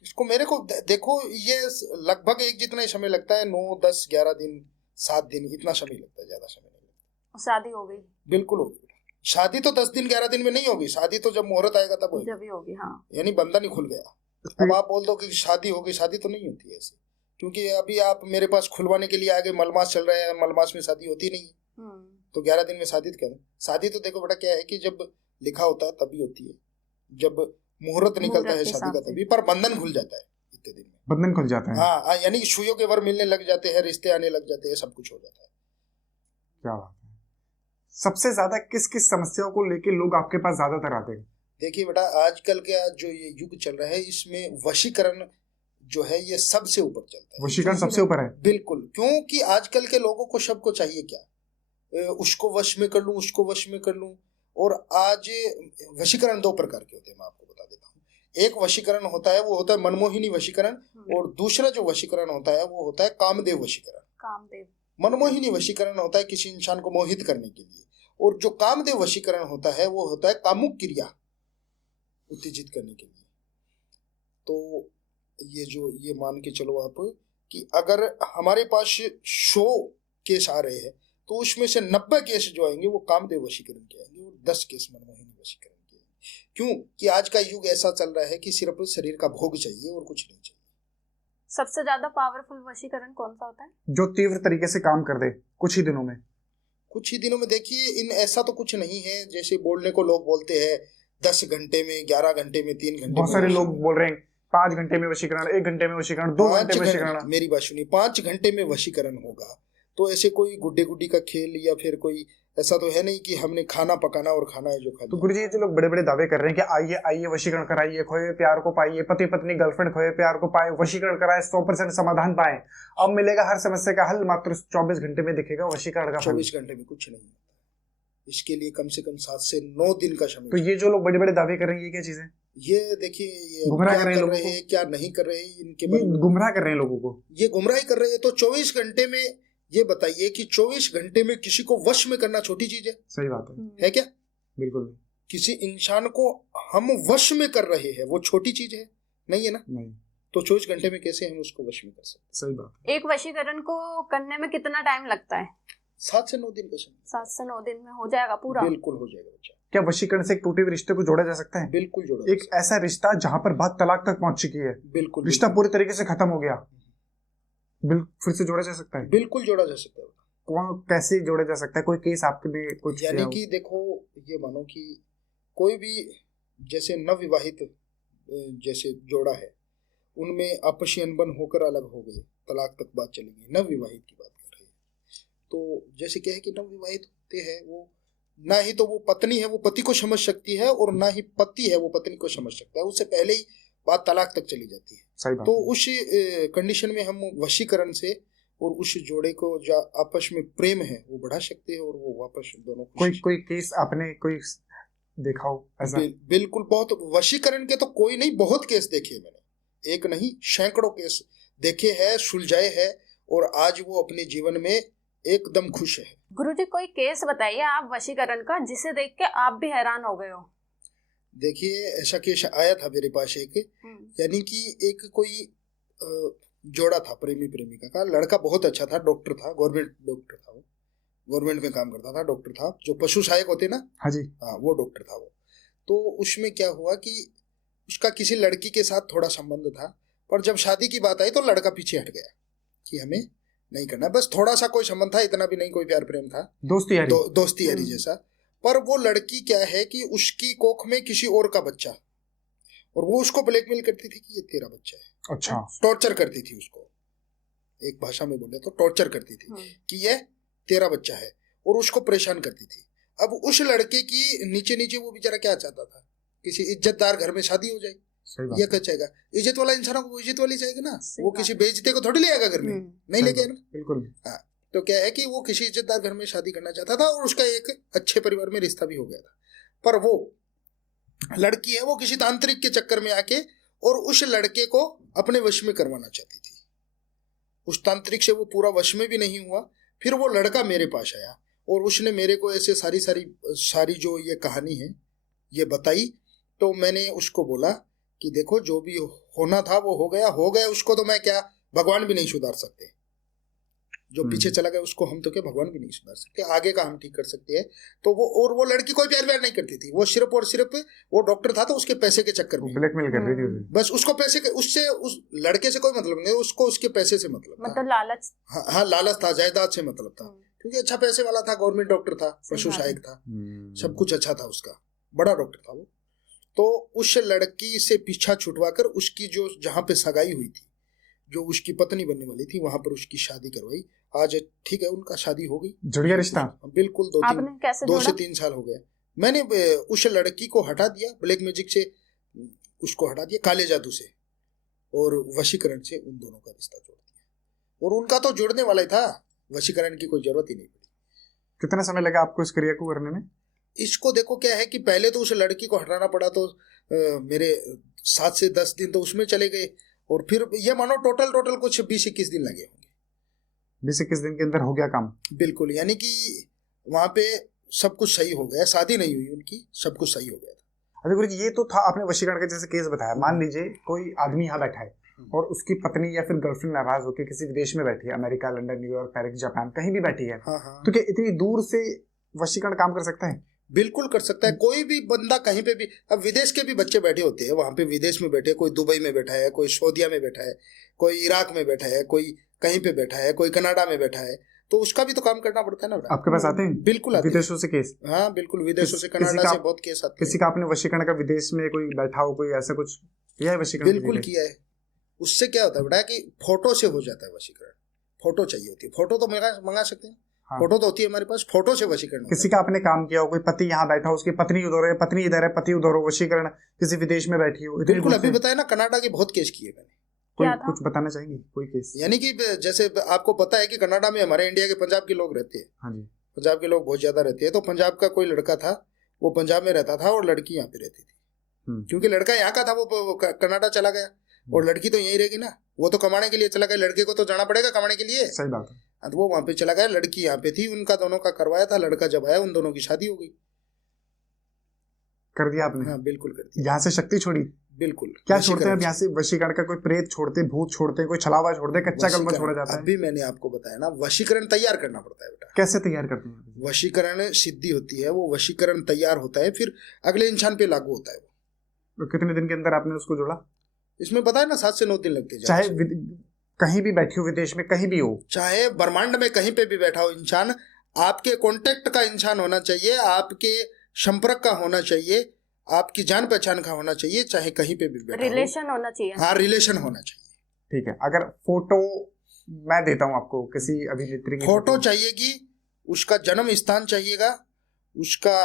इसको? मेरे को देखो, ये लगभग एक जितना ही समय लगता है, 9, 10, 11 दिन, 7 दिन, इतना समय लगता है, ज्यादा समय नहीं लगता। शादी हो गई? बिल्कुल होगी। शादी तो 10 दिन 11 दिन में नहीं होगी, शादी तो जब मुहूर्त आएगा तब होगी। जब ही होगी, हाँ। यानी बंधन ही खुल गया। अब आप बोल दो कि शादी होगी, शादी तो नहीं होती ऐसे, क्योंकि अभी आप मेरे पास खुलवाने के लिए आगे, मलमास चल रहा है, मलमास में शादी होती नहीं है, तो 11 दिन में शादी तो शादी तो देखो बेटा क्या है कि जब लिखा होता है तभी होती है, जब मुहूर्त निकलता है शादी का तभी, पर बंधन खुल जाता है इतने दिन में, बंधन खुल जाता है। हाँ, यानी सुयों के वर मिलने लग जाते हैं, रिश्ते आने लग जाते हैं, सब कुछ हो जाता है। क्या बात है। सबसे ज्यादा किस किस समस्याओं को लेके लोग आपके पास ज्यादातर आते हैं? देखिए बेटा, आजकल का जो ये युग चल रहा है, इसमें वशीकरण जो है ये सबसे ऊपर चलता है। वशीकरण सबसे ऊपर है? बिल्कुल, क्योंकि आजकल के लोगों को सबको चाहिए क्या, उसको वश में कर लूं, उसको वश में कर लूं। और आज वशीकरण 2 प्रकार के होते हैं, मैं आपको बता देता हूँ। एक वशीकरण होता है, वो होता है मनमोहिनी वशीकरण, और दूसरा जो वशीकरण होता है वो होता है कामदेव वशीकरण। कामदेव मनमोहिनी वशीकरण होता है किसी इंसान को मोहित करने के लिए, और जो कामदेव वशीकरण होता है वो होता है कामुक क्रिया उत्तेजित करने के लिए। तो ये मान के चलो आप कि अगर हमारे पास 100 केस आ रहे हैं, तो उसमें से 90 केस जो आएंगे वो कामदेव वशीकरण के आएंगे, और 10 केस मनमोहिनी वशीकरण के आएंगे। क्यों? कि आज का युग ऐसा चल रहा है कि सिर्फ शरीर का भोग चाहिए और कुछ नहीं चाहिए। सबसे ज्यादा पावरफुल वशीकरण कौन सा होता है? जो तीव्र तरीके से काम कर दे कुछ ही दिनों में। कुछ ही दिनों में देखिए, इन ऐसा तो कुछ नहीं है। जैसे बोलने को लोग बोलते हैं 10 घंटे में, 11 घंटे में, 3 घंटे। बहुत सारे लोग बोल रहे हैं 5 घंटे में वशीकरण, 1 घंटे में वशीकरण, 2 घंटे में वशीकरण। मेरी बात सुनिए, 5 घंटे में वशीकरण होगा तो ऐसे कोई गुड्डे गुड्डी का खेल या फिर कोई ऐसा तो है नहीं कि हमने खाना पकाना और खाना है जो खा तो गुरुजी, ये जो लोग बड़े बड़े दावे कर रहे हैं कि आइए आइए वशीकरण कराइए, खोए प्यार को पाइए, पति पत्नी गर्लफ्रेंड खोए प्यार को पाए, वशीकरण कराए, 100% समाधान पाए, अब मिलेगा हर समस्या का हल, मात्र 24 घंटे में दिखेगा वशीकरण का फल। 24 घंटे में कुछ नहीं होता, इसके लिए कम से कम 7 से 9 दिन का समय। तो ये जो लोग बड़े बड़े दावे कर रहे हैं, ये क्या चीज है? ये देखिए, ये गुमराह क्या कर रहे हैं कर लोगों रहे को। हैं क्या नहीं कर रहे हैं, इनके ये बारे में गुमराह कर रहे हैं लोगों को, ये गुमराही कर रहे हैं। तो 24 घंटे में ये बताइए कि 24 घंटे में किसी को वश में करना छोटी चीज सही बात है क्या? बिल्कुल नहीं। किसी इंसान को हम वश में कर रहे हैं, वो छोटी चीज है नहीं है ना? नहीं, तो 24 घंटे में कैसे हम उसको वश में कर सकते? सही बात। एक वशीकरण को करने में कितना टाइम लगता है? 7 से 9 दिन का समय। 7 से 9 दिन में हो जाएगा पूरा? बिल्कुल हो जाएगा बच्चा। क्या वशीकरण से एक टूटे हुए रिश्ते को जोड़ा जा सकता है? बिल्कुल जोड़ा। एक ऐसा रिश्ता जहां पर बात तलाक तक पहुंच चुकी है, बिल्कुल रिश्ता पूरी तरीके से खत्म हो गया, फिर से जोड़ा जा सकता है? बिल्कुल जोड़ा जा सकता है। कौन कैसे जोड़ा जा सकता है? कोई केस आपने कुछ यानी कि देखो, ये मानो कि कोई भी जैसे नवविवाहित जैसे जोड़ा है, उनमें आपसी अनबन होकर अलग हो गए, तलाक तक बात चली गई, नवविवाहित की बात कर रहे हैं। तो जैसे क्या है कि नवविवाहित होते हैं वो, ना ही तो वो पत्नी है वो पति को समझ सकती है, और ना ही पति है वो पत्नी को समझ सकता है, उससे पहले ही बात तलाक तक चली जाती है। सही बात। तो उस कंडीशन में हम वशीकरण से और उस जोड़े को जो आपस में प्रेम है वो बढ़ा सकते हैं, और वो वापस दोनों कोई केस आपने कोई देखा हो ऐसा? बिल्कुल, बहुत वशीकरण के तो कोई नहीं, बहुत केस देखे हैं मैंने, एक नहीं सैकड़ों केस देखे हैं, सुलझाए हैं, और आज वो अपने जीवन में एकदम खुश है। गुरुजी, कोई केस बताइए आप वशीकरण का जिसे देख के आप भी हैरान हो गए हो। देखिए, ऐसा केस आया था मेरे पास एक, यानी कि एक कोई जोड़ा था, प्रेमी प्रेमिका का। लड़का बहुत अच्छा था, डॉक्टर था, गवर्नमेंट डॉक्टर था, वो गवर्नमेंट में काम करता था, डॉक्टर था, जो पशु सहायक होते ना। हाँ जी। हाँ, वो डॉक्टर था वो। तो उसमें क्या हुआ कि उसका किसी लड़की के साथ थोड़ा संबंध था, पर जब शादी की बात आई तो लड़का पीछे हट गया कि हमें नहीं करना। बस थोड़ा सा कोई संबंध था, इतना भी नहीं कोई प्यार प्रेम था, दोस्ती यारी दोस्ती यारी जैसा। पर वो लड़की क्या है कि उसकी कोख में किसी और का बच्चा, और वो उसको ब्लैकमेल करती थी कि ये तेरा बच्चा है। अच्छा। टॉर्चर करती थी उसको, एक भाषा में बोले तो टॉर्चर करती थी कि ये तेरा बच्चा है, और उसको परेशान करती थी। अब उस लड़के की नीचे नीचे वो बेचारा क्या चाहता था, किसी इज्जतदार घर में शादी हो जाए। ये क्या चाहेगा? इज्जत वाला इंसान को इज्जत वाली चाहिए ना, वो किसी बेइज्जते को थोड़ी ले आएगा घर में, नहीं लेके ना। बिल्कुल। हाँ, तो क्या है कि वो किसी इज्जतदार घर में शादी करना चाहता था, और उसका एक अच्छे परिवार में रिश्ता भी हो गया था। पर वो लड़की है, वो किसी तांत्रिक के चक्कर में आके और उस लड़के को अपने वश में करवाना चाहती थी। उस तांत्रिक से वो पूरा वश में भी नहीं हुआ। फिर वो लड़का मेरे पास आया, और उसने मेरे को ऐसे सारी जो ये कहानी है ये बताई। तो मैंने उसको बोला कि देखो, जो भी होना था वो हो गया, उसको तो मैं क्या, भगवान भी नहीं सुधार सकते। जो पीछे चला गया उसको हम तो क्या, भगवान भी नहीं सुधार सकते, आगे का हम ठीक कर सकते हैं। तो वो लड़की कोई प्यार व्यार नहीं करती थी, वो सिर्फ और सिर्फ वो डॉक्टर था तो उसके पैसे के चक्कर में ब्लैकमेल कर रही थी उसे। बस उसको पैसे के, उससे उस लड़के से कोई मतलब नहीं, उसको उसके पैसे से मतलब लालच। हाँ, लालच था, जायदाद से मतलब था, क्योंकि अच्छा पैसे वाला था, गवर्नमेंट डॉक्टर था, पशु सहायक था, सब कुछ अच्छा था उसका, बड़ा डॉक्टर था वो। तो उस लड़की से पीछा छुटवा कर उसकी जो जहाँ पे सगाई हुई थी, जो उसकी पत्नी बनने वाली थी, वहां पर उसकी शादी करवाई। आज ठीक है, उनका शादी हो गई, जुड़ गया रिश्ता। बिल्कुल। 2 से 3 साल हो गए। मैंने उस लड़की को हटा दिया, ब्लैक मैजिक से उसको हटा दिया, काले जादू से, और वशीकरण से उन दोनों का रिश्ता जोड़ दिया। और उनका तो जोड़ने वाला ही था, वशीकरण की कोई जरूरत ही नहीं पड़ी। कितना समय लगा आपको इस क्रिया को करने में? इसको देखो, क्या है कि पहले तो उस लड़की को हटाना पड़ा, तो मेरे 7 से 10 दिन तो उसमें चले गए, और फिर ये मानो टोटल कुछ 20-21 दिन लगे होंगे। 20-21 दिन के अंदर हो गया काम। बिल्कुल, यानी कि वहां पे सब कुछ सही हो गया, शादी नहीं हुई उनकी, सब कुछ सही हो गया था। अरे गुरुजी, ये तो था आपने वशीकरण का जैसे केस बताया। मान लीजिए कोई आदमी यहाँ बैठा है और उसकी पत्नी या फिर गर्लफ्रेंड नाराज होकर किसी विदेश में बैठी है, America, London, New York, Paris, Japan, कहीं भी बैठी है। हाँ। तो क्या इतनी दूर से वशीकरण काम कर सकता है? बिल्कुल कर सकता है, कोई भी बंदा कहीं पे भी। अब विदेश के भी बच्चे बैठे होते हैं वहां पे, विदेश में बैठे, कोई दुबई में बैठा है, कोई सऊदीया में बैठा है, कोई इराक में बैठा है, कोई कहीं पे बैठा है, कोई कनाडा में बैठा है, तो उसका भी तो काम करना पड़ता है ना। आपके पास आते हैं? बिल्कुल आते हैं, विदेशों से केस। हाँ बिल्कुल, विदेशों से, कनाडा से बहुत केस आते हैं। किसी का आपने वशीकरण का विदेश में कोई बैठा हो, कोई ऐसा कुछ किया है वशीकरण? बिल्कुल किया है। उससे क्या होता है बेटा कि फोटो से हो जाता है वशीकरण, फोटो चाहिए होती है। फोटो तो मंगा सकते हैं। हाँ। फोटो तो होती है हमारे पास, फोटो से वशीकरण होता किसी का आपने काम किया हो, कोई पति यहाँ बैठा हो, उसकी पत्नी उधर है, पत्नी इधर है, पति उधर हो, वशीकरण किसी विदेश में बैठी हो। है। बिल्कुल, अभी बताया ना, कनाडा के बहुत केस किए मैंने। कोई क्या था? कुछ बताना चाहेंगे कोई केस? यानी कि जैसे आपको पता है कि कनाडा में हमारे इंडिया के पंजाब के लोग रहते हैं। हाँ जी। पंजाब के लोग बहुत ज्यादा रहते हैं। तो पंजाब का कोई लड़का था, वो पंजाब में रहता था और लड़की यहाँ पे रहती थी। क्योंकि लड़का यहाँ का था, वो कनाडा चला गया और लड़की तो यहीं रहेगी ना। वो तो कमाने के लिए चला गया, लड़के को तो जाना पड़ेगा कमाने के लिए। सही बात है। तो वो वहां पे चला गया, लड़की यहाँ पे थी, उनका दोनों का करवाया था। लड़का जब आया, उन दोनों की शादी हो गई। कर दिया आपने? हाँ बिल्कुल कर दिया। यहाँ से शक्ति छोड़ी? बिल्कुल। क्या छोड़ते हैं यहाँ से? वशीकरण का कोई प्रेत छोड़ते, भूत छोड़ते, कोई छलावा छोड़ते, कच्चा कलमा छोड़ा जाता है? अभी मैंने आपको बताया ना, वशीकरण तैयार करना पड़ता है बेटा। कैसे तैयार करते हैं? वशीकरण सिद्धि होती है, वो वशीकरण तैयार होता है, फिर अगले इंसान पे लागू होता है। तो कितने दिन के अंदर आपने उसको जोड़ा? इसमें बताया ना 7 से 9 दिन लगते हैं। चाहे कहीं भी बैठी हो, विदेश में कहीं भी हो, चाहे ब्रह्मांड में कहीं पे भी बैठा हो इंसान, आपके कांटेक्ट का इंसान होना चाहिए, आपके संपर्क का होना चाहिए, आपकी जान पहचान का होना चाहिए, चाहे कहीं पे भी बैठा रिलेशन होना चाहिए। हाँ, रिलेशन होना चाहिए। ठीक है। अगर फोटो मैं देता हूँ आपको किसी अभिनेत्री की, फोटो चाहिएगी, उसका जन्म स्थान चाहिएगा, उसका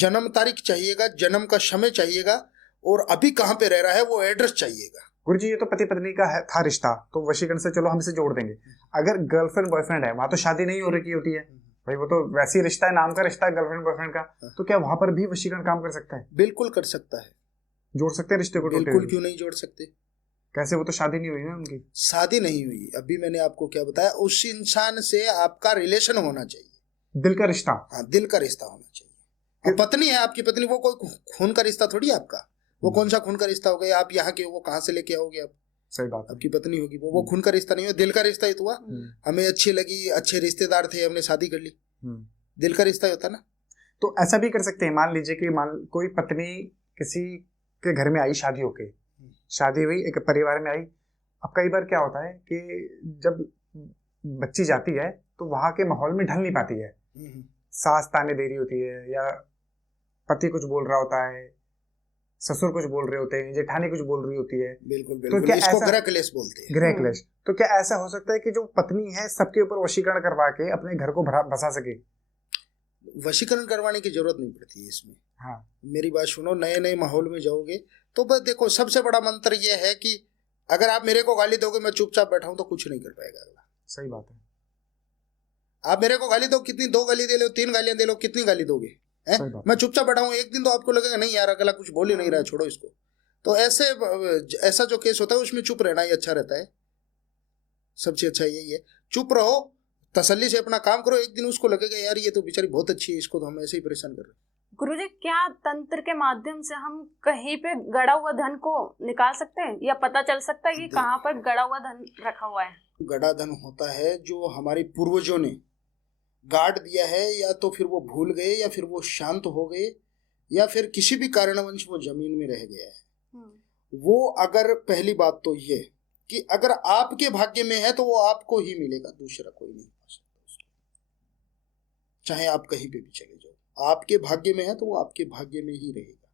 जन्म तारीख चाहिएगा, जन्म का समय चाहिएगा, और अभी कहाँ पे रह रहा है वो एड्रेस चाहिएगा। गुरुजी ये तो पति पत्नी का था रिश्ता, तो वशीकरण से चलो हम इसे जोड़ देंगे। अगर गर्लफ्रेंड बॉयफ्रेंड है, वहां तो शादी नहीं हो रही होती है भाई, वो तो वैसे ही रिश्ता है, नाम का रिश्ता है गर्लफ्रेंड बॉयफ्रेंड का, तो क्या वहां पर भी वशीकरण काम कर सकता है? बिल्कुल कर सकता है। जोड़ सकते हैं रिश्ते को? बिल्कुल, क्यों नहीं जोड़ सकते। कैसे? वो तो शादी नहीं हुई ना उनकी। शादी नहीं हुई, अभी मैंने आपको क्या बताया, उस इंसान से आपका रिलेशन होना चाहिए, दिल का रिश्ता। हाँ, दिल का रिश्ता होना चाहिए। अब पत्नी है आपकी पत्नी, वो कोई खून का रिश्ता थोड़ी है आपका। वो कौन सा खून का रिश्ता हो गया? आप यहाँ के, वो कहाँ से लेके आओगे आप? सही बात है। आपकी पत्नी होगी, वो खून का रिश्ता नहीं हो, दिल का रिश्ता ही तो हुआ। हमें अच्छी लगी, अच्छे रिश्तेदार थे, हमने शादी कर ली, दिल का रिश्ता होता ना। तो ऐसा भी कर सकते हैं, मान लीजिए कि कोई पत्नी किसी के घर में आई शादी होके, शादी हुई, एक परिवार में आई। अब कई बार क्या होता है कि जब बच्ची जाती है तो वहां के माहौल में ढल नहीं पाती है, सास ताने दे रही होती है, या पति कुछ बोल रहा होता है, ससुर कुछ बोल रहे होते हैं, जेठानी कुछ बोल रही होती है। बिल्कुल तो बिल्कुल, क्या इसको ऐसा गृह क्लेश बोलते हैं। गृह क्लेश। तो क्या ऐसा हो सकता है कि जो पत्नी है सबके ऊपर वशीकरण करवा के अपने घर को बसा सके? वशीकरण करवाने की जरूरत नहीं पड़ती है इसमें। हाँ, मेरी बात सुनो, नए नए माहौल में जाओगे तो बस देखो, सबसे बड़ा मंत्र ये है कि अगर आप मेरे को गाली दोगे, मैं चुपचाप बैठा हूं, तो कुछ नहीं कर पाएगा अगला। सही बात है। आप मेरे को गाली दो, कितनी, 2 गाली दे लो, 3 गालियां दे लो, कितनी गाली दोगे? मैं चुपचाप बैठा हूँ, एक दिन तो आपको लगेगा नहीं यार अगला कुछ बोल ही नहीं रहा है, छोड़ो इसको। तो ऐसा जो केस होता है उसमें चुप रहना ही अच्छा रहता है। सबसे अच्छा यही है, चुप रहो, तसल्ली से अपना काम करो। एक दिन उसको लगेगा यार ये तो बेचारी बहुत अच्छी है, इसको तो हम ऐसे ही परेशान कर रहे हैं। गुरुजी, क्या तंत्र के माध्यम से हम कहीं पे गड़ा हुआ धन को निकाल सकते हैं, या पता चल सकता है कि कहाँ पर गड़ा हुआ धन रखा हुआ है? गड़ा धन होता है जो हमारे पूर्वजों ने गाड़ दिया है, या तो फिर वो भूल गए, या फिर वो शांत हो गए, या फिर किसी भी कारणवश वो जमीन में रह गया है। वो अगर, पहली बात तो ये कि अगर आपके भाग्य में है तो वो आपको ही मिलेगा, दूसरा कोई नहीं पा सकता उसको। चाहे आप कहीं पे भी चले जाओ, आपके भाग्य में है तो वो आपके भाग्य में ही रहेगा।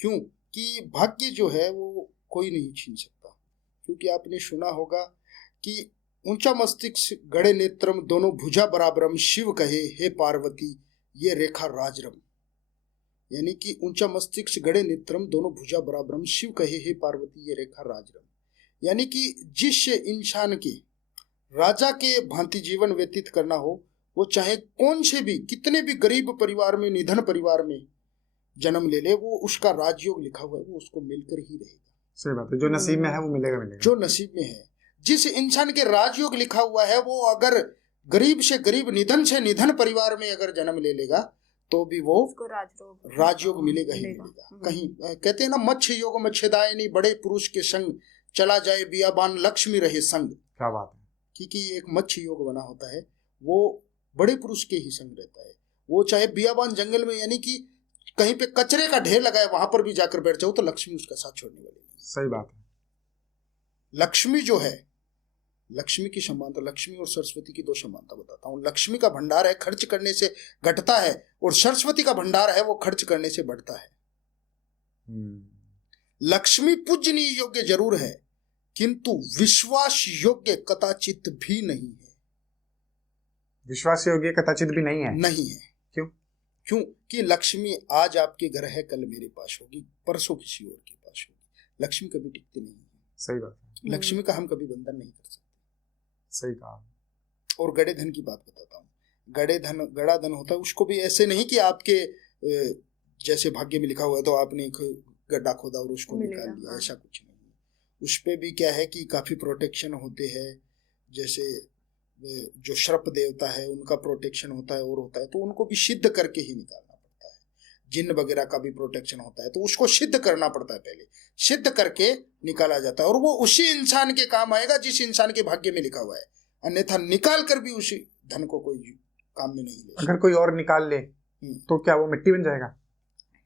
क्यों? कि भाग्य जो है वो कोई नहीं छीन सकता। क्योंकि आपने सुना होगा कि ऊंचा मस्तिष्क गड़े नेत्रम, दोनों भुजा बराबरम, शिव कहे हे पार्वती ये रेखा राजरम। यानी कि ऊंचा मस्तिष्क गड़े नेत्रम, दोनों भुजा बराबरम, शिव कहे हे पार्वती ये रेखा राजरम। यानी कि जिस इंसान के राजा के भांति जीवन व्यतीत करना हो, वो चाहे कौन से भी, कितने भी गरीब परिवार में, निधन परिवार में जन्म ले ले, वो उसका राजयोग लिखा हुआ है, वो उसको मिलकर ही रहेगा। सही बात है, जो नसीब में है वो मिलेगा। जो नसीब में है, जिस इंसान के राजयोग लिखा हुआ है, वो अगर गरीब से गरीब, निधन से निधन परिवार में अगर जन्म ले लेगा तो भी वो राजयोग मिलेगा ही मिलेगा। कहीं कहते हैं ना, मत्स्य योग मच्छेदायनी, बड़े पुरुष के संग चला जाए बियाबान, लक्ष्मी रहे संग। क्या बात है। क्योंकि एक मत्स्य योग बना होता है, वो बड़े पुरुष के ही संग रहता है। वो चाहे बियाबान जंगल में, यानी कि कहीं पे कचरे का ढेर लगा है, वहां पर भी जाकर बैठ जाओ तो लक्ष्मी उसका साथ छोड़ने वाली नहीं। सही बात है। लक्ष्मी जो है, लक्ष्मी की समानता, लक्ष्मी और सरस्वती की 2 समानता बताता हूँ। लक्ष्मी का भंडार है, खर्च करने से घटता है, और सरस्वती का भंडार है, वो खर्च करने से बढ़ता है। लक्ष्मी पूजनीय योग्य जरूर है, किंतु विश्वास योग्य कदाचित भी नहीं है। विश्वास योग्य कदाचित भी नहीं है। नहीं है। क्यों? क्यों कि लक्ष्मी आज आपके घर है, कल मेरे पास होगी, परसों किसी और के पास होगी। लक्ष्मी कभी टिकती नहीं है। सही बात है। लक्ष्मी का हम कभी बंधन नहीं कर सकते। सही कहा। और गड़े धन की बात बताता हूँ। गड़ा धन होता है, उसको भी ऐसे नहीं कि आपके जैसे भाग्य में लिखा हुआ है तो आपने एक गड्ढा खोदा और उसको निकाल लिया, हाँ। ऐसा कुछ नहीं है। उस पे भी क्या है कि काफी प्रोटेक्शन होते हैं, जैसे जो सर्प देवता है उनका प्रोटेक्शन होता है और होता है, तो उनको भी सिद्ध करके ही निकालना पड़ता है। जिन्न वगैरह का भी प्रोटेक्शन होता है, तो उसको सिद्ध करना पड़ता है, पहले सिद्ध करके निकाला जाता है, और वो उसी इंसान के काम आएगा जिस इंसान के भाग्य में लिखा हुआ है। अन्यथा निकाल कर भी उसी धन को कोई काम में नहीं ले। अगर कोई और निकाल ले तो क्या वो मिट्टी बन जाएगा?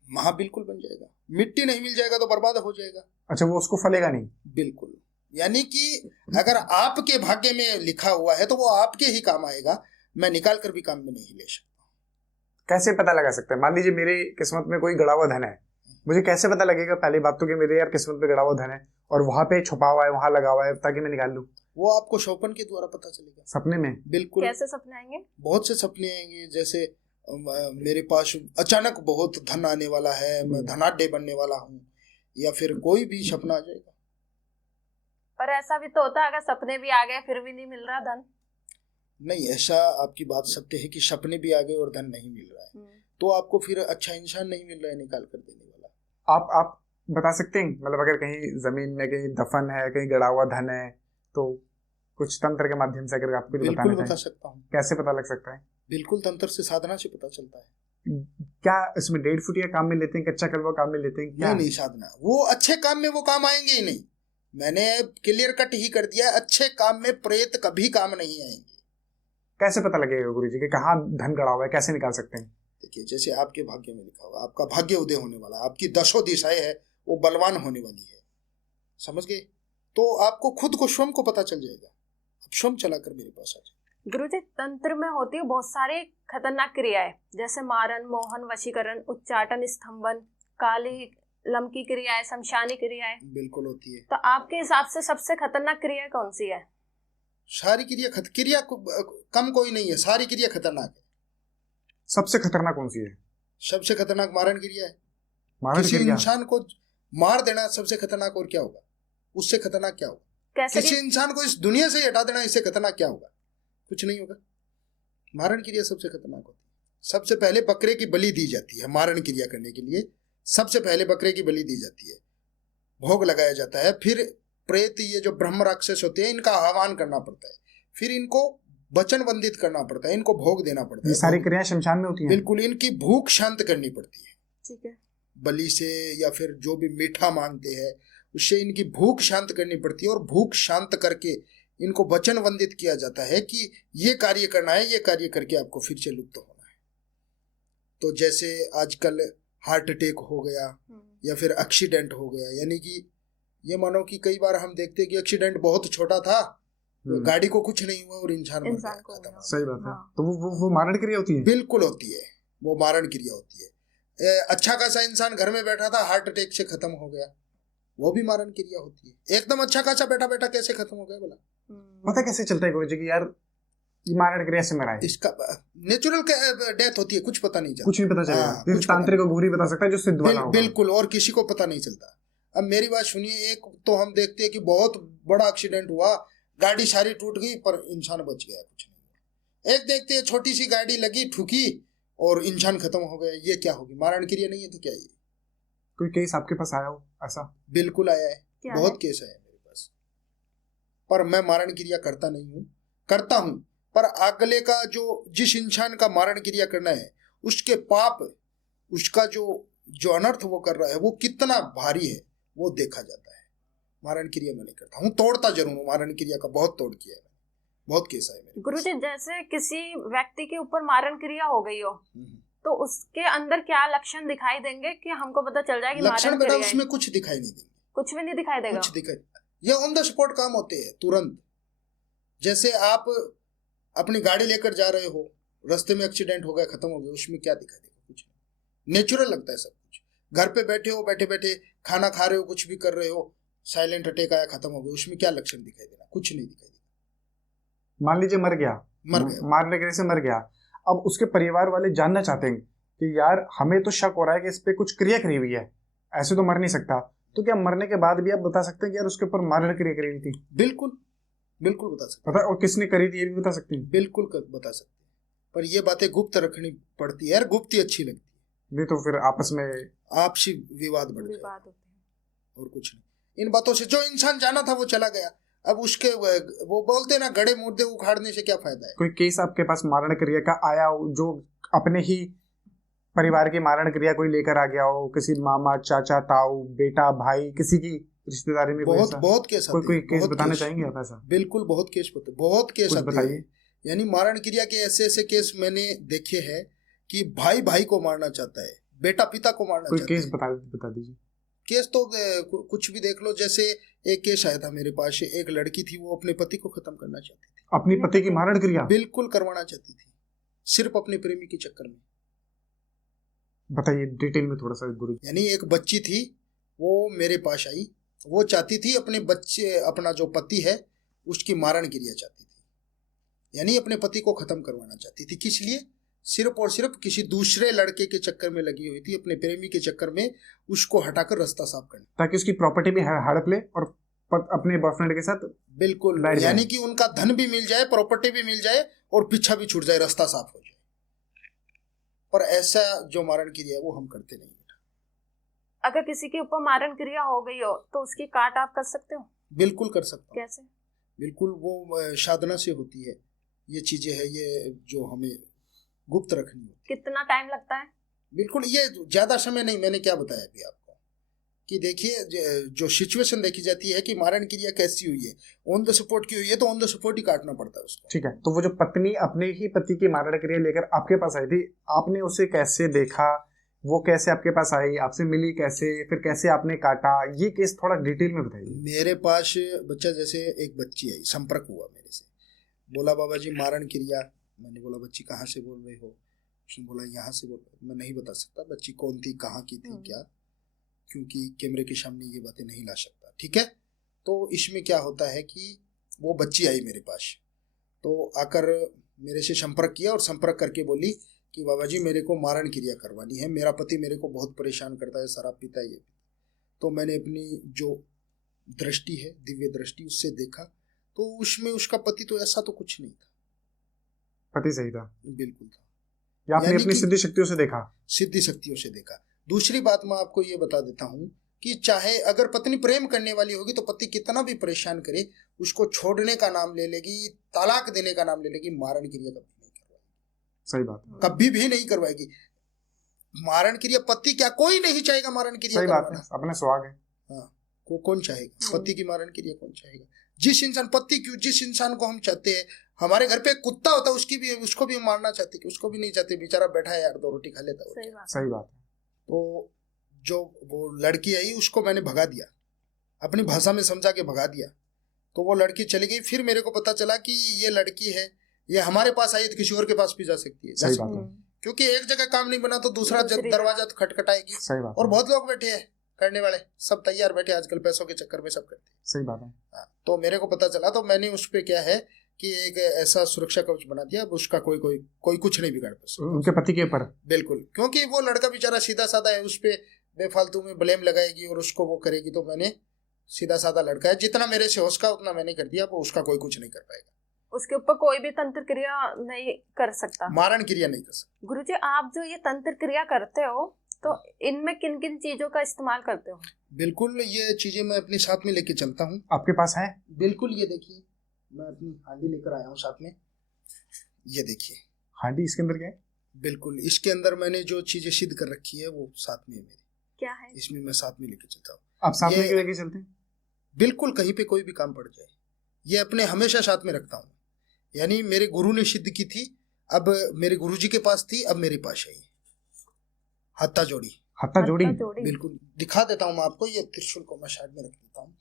हाँ बिल्कुल बन जाएगा। मिट्टी नहीं मिल जाएगा तो बर्बाद हो जाएगा। अच्छा, वो उसको फलेगा नहीं? बिल्कुल। यानी कि अगर आपके भाग्य में लिखा हुआ है तो वो आपके ही काम आएगा, मैं निकाल कर भी काम में नहीं ले सकता। कैसे पता लगा सकते हैं? मान लीजिए मेरी किस्मत में कोई गड़ा हुआ धन है, मुझे कैसे पता लगेगा? पहली बात तो कि मेरे यार किस्मत में गड़ा हुआ धन है और वहां पे छुपा हुआ है, वहां लगा हुआ है, ताकि मैं निकाल लूं। वो आपको शोपन के द्वारा पता चलेगा। सपने में? बिल्कुल। कैसे सपने आएंगे? बहुत से सपने आएंगे, जैसे मेरे पास अचानक बहुत धन आने वाला है, मैं धनाढ्य बनने वाला हूँ, या फिर कोई भी सपना आ जाएगा। पर ऐसा भी तो होता है, अगर सपने भी आ गए फिर भी नहीं मिल रहा धन। नहीं, ऐसा आपकी बात सत्य है कि सपने भी आ गए और धन नहीं मिल रहा है, तो आपको फिर अच्छा इंसान नहीं मिल रहा है निकाल कर देने वाला। आप बता सकते हैं, मतलब अगर कहीं जमीन में कहीं दफन है, कहीं गड़ा हुआ धन है, तो कुछ तंत्र के माध्यम से अगर आपको बिल्कुल बता सकता हूँ। कैसे पता लग सकता है? बिल्कुल, तंत्र से, साधना से पता चलता है। क्या इसमें 1.5 फुट या काम में लेते हैं, कच्चा कलवा काम में लेते हैं क्या? नहीं, साधना वो अच्छे काम में वो काम आएंगे ही नहीं। मैंने क्लियर कट ही कर दिया, अच्छे काम में प्रेत कभी काम नहीं आएंगे। कैसे पता लगेगा गुरु जी कि कहाँ धन गड़ा हुआ है, कैसे निकाल सकते हैं? देखिए, जैसे आपके भाग्य में लिखा हुआ, आपका भाग्य उदय होने वाला, आपकी 10 दिशाएं है वो बलवान होने वाली है, समझ गए? तो आपको खुद को स्वयं को पता चल जाएगा। अब स्वयं चला कर मेरे पास आ जाए। गुरुजी, तंत्र में होती है बहुत सारी खतरनाक क्रियाएं, जैसे मारन, मोहन, वशीकरण, उच्चाटन, स्तंभन, काली लम की क्रियाएं, शमशानी क्रियाएं। बिल्कुल होती है। तो आपके हिसाब से सबसे खतरनाक क्रिया कौन सी है? सारी क्रिया कम कोई नहीं है, सारी क्रिया खतरनाक है। सबसे खतरनाक कौन सी है? सबसे खतरनाक मारण क्रिया है। मारण किसी क्रिया? इंसान को मार देना सबसे खतरनाक, और क्या होगा? उससे खतरनाक क्या होगा? कैसे? किसी इंसान को इस दुनिया से हटा देना, इससे खतरनाक क्या होगा? कुछ नहीं होगा। मारण क्रिया सबसे खतरनाक होती है। सबसे पहले बकरे की बलि दी जाती है मारण क्रिया करने के लिए। सबसे पहले बकरे की बलि दी जाती है, भोग लगाया जाता है, फिर प्रेत, ये जो ब्रह्म राक्षस होते हैं, इनका आह्वान करना पड़ता है, फिर इनको वचन वंदित करना पड़ता है, इनको भोग देना पड़ता है। ये सारी क्रियाएं शमशान में होती हैं? बिल्कुल। इनकी भूख शांत करनी पड़ती है, ठीक है, बलि से, या फिर जो भी मीठा मांगते हैं उससे इनकी भूख शांत करनी पड़ती है, और भूख शांत करके इनको वचन वंदित किया जाता है कि ये कार्य करना है, ये कार्य करके आपको फिर से लुप्त होना है। तो जैसे आजकल हार्ट अटैक हो गया या फिर एक्सीडेंट हो गया, यानी कि ये मानो कि कई बार हम देखते हैं कि एक्सीडेंट बहुत छोटा था, गाड़ी को कुछ नहीं हुआ और इंसान मर गया, खत्म। सही बात है। तो वो मारण क्रिया होती है? बिल्कुल होती है, वो मारण क्रिया होती है। अच्छा खासा इंसान घर में बैठा था, हार्ट अटैक से खत्म हो गया, वो भी मारण क्रिया होती है। एकदम अच्छा खासा बैठा बैठा कैसे खत्म हो गया बोला? पता कैसे चलता है गुरु जी कि यार ये मारण क्रिया से मरा है? इसका नेचुरल डेथ होती है, कुछ पता नहीं चलता, कुछ नहीं पता चलेगा। तांत्रिक को गुरु बता सकता है जो सिद्ध वाला होगा। बिल्कुल, और किसी को पता नहीं चलता। अब मेरी बात सुनिए, एक तो हम देखते हैं कि बहुत बड़ा एक्सीडेंट हुआ, गाड़ी सारी टूट गई पर इंसान बच गया, कुछ नहीं। एक देखते हैं छोटी सी गाड़ी लगी, ठुकी और इंसान खत्म हो गया, ये क्या होगी? मारण क्रिया नहीं है तो क्या है? कोई केस आपके पास आया हो ऐसा? बिल्कुल आया है, बहुत केस आया है मेरे पास, पर मैं मारण क्रिया करता नहीं हूँ। करता हूँ पर अगले का जो, जिस इंसान का मारण क्रिया करना है, उसके पाप, उसका जो अनर्थ वो कर रहा है वो कितना भारी है वो देखा जाता है। मारण क्रिया मैं नहीं करता हूँ, तोड़ता जरूर हूँ। मारण क्रिया का बहुत तोड़ किया है, बहुत केस है मेरे। गुरुजी, जैसे किसी व्यक्ति के ऊपर मारण क्रिया हो गई हो तो उसके अंदर क्या लक्षण दिखाई देंगे कि हमको पता चल जाए कि लक्षण बेटा उसमें कुछ दिखाई नहीं देंगे, कुछ भी नहीं दिखाई देगा, कुछ दिखाई, ये ऑन द स्पॉट काम होते हैं तुरंत। जैसे आप अपनी गाड़ी लेकर जा रहे हो, रास्ते में एक्सीडेंट हो गया, खत्म हो गया, उसमें क्या दिखाई देगा? कुछ नहीं, नेचुरल लगता है सब कुछ। घर पे बैठे हो, बैठे बैठे खाना खा रहे हो, कुछ भी कर रहे हो, साइलेंट अटैक आया, खत्म हो गया, उसमें क्या लक्षण दिखाई देना? कुछ नहीं दिखाई देगा। मान लीजिए मर गया, मर गया। मारने के से मर गया। अब उसके परिवार वाले जानना चाहते हैं कि यार हमें तो शक हो रहा है कि इस पे कुछ क्रिया करी हुई है, ऐसे तो मर नहीं सकता, तो क्या मरने के बाद भी आप बता सकते हैं कि यार उसके ऊपर मारण क्रिया करी हुई थी? बिल्कुल बिल्कुल बता सकते पता, और किसने करी थी ये भी बता सकते हैं? बिल्कुल बता सकते हैं, पर ये बातें गुप्त रखनी पड़ती है यार, गुप्त ही अच्छी लगती है, नहीं तो फिर आपस में आपसी विवाद बढ़ जाए विवाद होते हैं। और कुछ नहीं। इन बातों से जो इंसान जाना था वो चला गया, अब उसके वो बोलते ना गड़े मुर्दे उखाड़ने से क्या फायदा है। कोई केस आपके पास मारण क्रिया का आया हो जो अपने ही परिवार की मारण क्रिया कोई लेकर आ गया हो, किसी मामा चाचा ताऊ बेटा भाई किसी की रिश्तेदारी में? बहुत बहुत केस आते हैं, कोई केस बहुत बताना केस। चाहेंगे आप ऐसा? बिल्कुल बहुत केस बहुत केस कुछ आते बताइए। हैं, यानी मारण क्रिया के ऐसे ऐसे केस मैंने देखे हैं कि भाई भाई को मारना चाहता है, बेटा पिता को मारना कोई चाहता केस है। बता दीजिए। केस तो कुछ भी देख लो, जैसे एक केस आया था मेरे पास, एक लड़की थी, वो अपने पति को खत्म करना चाहती थी, अपनी पति की मारण क्रिया बिल्कुल करवाना चाहती थी, सिर्फ अपने प्रेमी के चक्कर में। बताइए डिटेल में थोड़ा सा गुरु। यानी एक बच्ची थी, वो मेरे पास आई, वो चाहती थी अपने बच्चे, अपना जो पति है उसकी मारण क्रिया चाहती थी, यानी अपने पति को खत्म करवाना चाहती थी। किस लिए? सिर्फ और सिर्फ किसी दूसरे लड़के के चक्कर में लगी हुई थी, अपने प्रेमी के चक्कर में, उसको हटाकर रास्ता साफ करने, ताकि उसकी प्रॉपर्टी भी हड़प ले और अपने बॉयफ्रेंड के साथ बिल्कुल, बैठ जाए। यानी कि उनका धन भी मिल जाए, प्रॉपर्टी भी मिल जाए और पीछा भी छूट जाए, रास्ता साफ हो जाए। पर ऐसा जो मारण क्रिया है वो हम करते नहीं। अगर किसी के ऊपर मारण क्रिया हो गई हो तो उसकी काट आप कर सकते हो? बिल्कुल कर सकता हूँ, कैसे? बिल्कुल, वो साधना से होती है, ये चीजें है, ये जो हमें गुप्त रखनी होती है। कितना टाइम लगता है? बिल्कुल, ये ज्यादा समय नहीं, मैंने क्या बताया अभी आपको कि देखिए जो सिचुएशन देखी जाती है कि मारण क्रिया कैसी हुई है, ऑन द स्पॉट की हुई है तो ऑन द स्पॉट ही काटना पड़ता है उसको। ठीक है, तो वो जो पत्नी अपने ही पति की मारण क्रिया लेकर आपके पास आई थी, आपने उसे कैसे देखा, वो कैसे आपके पास आई, आपसे मिली कैसे, फिर कैसे आपने काटा, ये केस थोड़ा डिटेल में बताइए। मेरे पास बच्चा, जैसे एक बच्ची आई, संपर्क हुआ मेरे से, बोला बाबा जी मारण क्रिया। मैंने बोला बच्ची कहाँ से बोल रहे हो? उसने बोला यहाँ से बोल रहे। मैं नहीं बता सकता बच्ची कौन थी, कहाँ की थी, क्या, क्योंकि कैमरे के सामने ये बातें नहीं ला सकता। ठीक है, तो इसमें क्या होता है कि वो बच्ची आई मेरे पास, तो आकर मेरे से संपर्क किया और संपर्क करके बोली कि बाबा जी मेरे को मारण क्रिया करवानी है, मेरा पति मेरे को बहुत परेशान करता है, शराब पीता है ये। तो मैंने अपनी जो दृष्टि है, दिव्य दृष्टि, उससे देखा तो उसमें उसका पति तो ऐसा तो कुछ नहीं था, पति सही था, बिल्कुल था। या आपने यानी अपनी कि सिद्धि शक्तियों से देखा? सिद्धि शक्तियों से देखा। दूसरी बात मैं आपको ये बता देता हूँ कि चाहे अगर पत्नी प्रेम करने वाली होगी तो पति कितना भी परेशान करे, उसको छोड़ने का नाम ले लेगी, तलाक देने का नाम ले लेगी, मारण क्रिया कभी नहीं करवाएगी। सही बात है, कभी भी नहीं करवाएगी मारण क्रिया। पति क्या, कोई नहीं चाहेगा मारण क्रिया सही बात है, करवाना। अपने सुहाग है। हाँ, कौन चाहेगा पति की मारण क्रिया, कौन चाहेगा? जिस इंसान, पति क्यों, जिस इंसान को हम चाहते हैं, हमारे घर पे एक कुत्ता होता है, उसको भी मारना चाहते, कि उसको भी नहीं चाहते, बेचारा बैठा है यार, 2 रोटी खा लेता है। सही बात है। तो जो वो लड़की आई उसको मैंने भगा दिया, अपनी भाषा में समझा के भगा दिया, तो वो लड़की चली गई। फिर मेरे को पता चला कि ये लड़की है, ये हमारे पास आई तो किसी और के पास भी जा सकती है, सही बात है, क्योंकि एक जगह काम नहीं बना तो दूसरा दरवाजा तो खटखटाएगी। सही बात और है, बहुत लोग बैठे हैं करने वाले, सब तैयार बैठे, आजकल पैसों के चक्कर में सब करते हैं। सही बात है। हाँ, तो मेरे को पता चला, तो मैंने उस पे क्या है कि एक ऐसा सुरक्षा कवच बना दिया, अब उसका कोई कुछ नहीं बिगाड़ सकता उनके पति के ऊपर। बिल्कुल, क्योंकि वो लड़का बेचारा सीधा साधा है, उस पे बेफालतू में ब्लेम लगाएगी और उसको वो करेगी। तो मैंने, सीधा साधा लड़का है, जितना मेरे से हो सका उतना मैंने कर दिया, वो उसका कोई कुछ नहीं कर पाएगा, उसके ऊपर कोई भी तंत्र क्रिया नहीं कर सकता, मारण क्रिया नहीं कर सकता। गुरुजी आप जो ये तंत्र क्रिया करते हो तो इनमें किन किन चीजों का इस्तेमाल करते हो? बिल्कुल, ये चीजें मैं अपने साथ में लेके चलता हूँ। आपके पास है? बिल्कुल, ये देखिए मैं अपनी हांडी लेकर आया हूँ साथ में, ये देखिए हांडी, इसके अंदर क्या है? बिल्कुल, इसके अंदर मैंने जो चीजें सिद्ध कर रखी है वो साथ में है मेरे, क्या है? इसमें मैं साथ में लेके चलता हूँ। आप साथ में ये- लेके चलते हैं? बिल्कुल, कहीं पे कोई भी काम पड़ जाए, ये अपने हमेशा साथ में रखता हूँ। यानी मेरे गुरु ने सिद्ध की थी, अब मेरे गुरु जी के पास थी, अब मेरे पास आई, हत्ता जोड़ी। हत्ता जोड़ी? बिल्कुल, दिखा देता हूँ मैं आपको, ये त्रिशूल को मैं साइड में रख देता हूँ।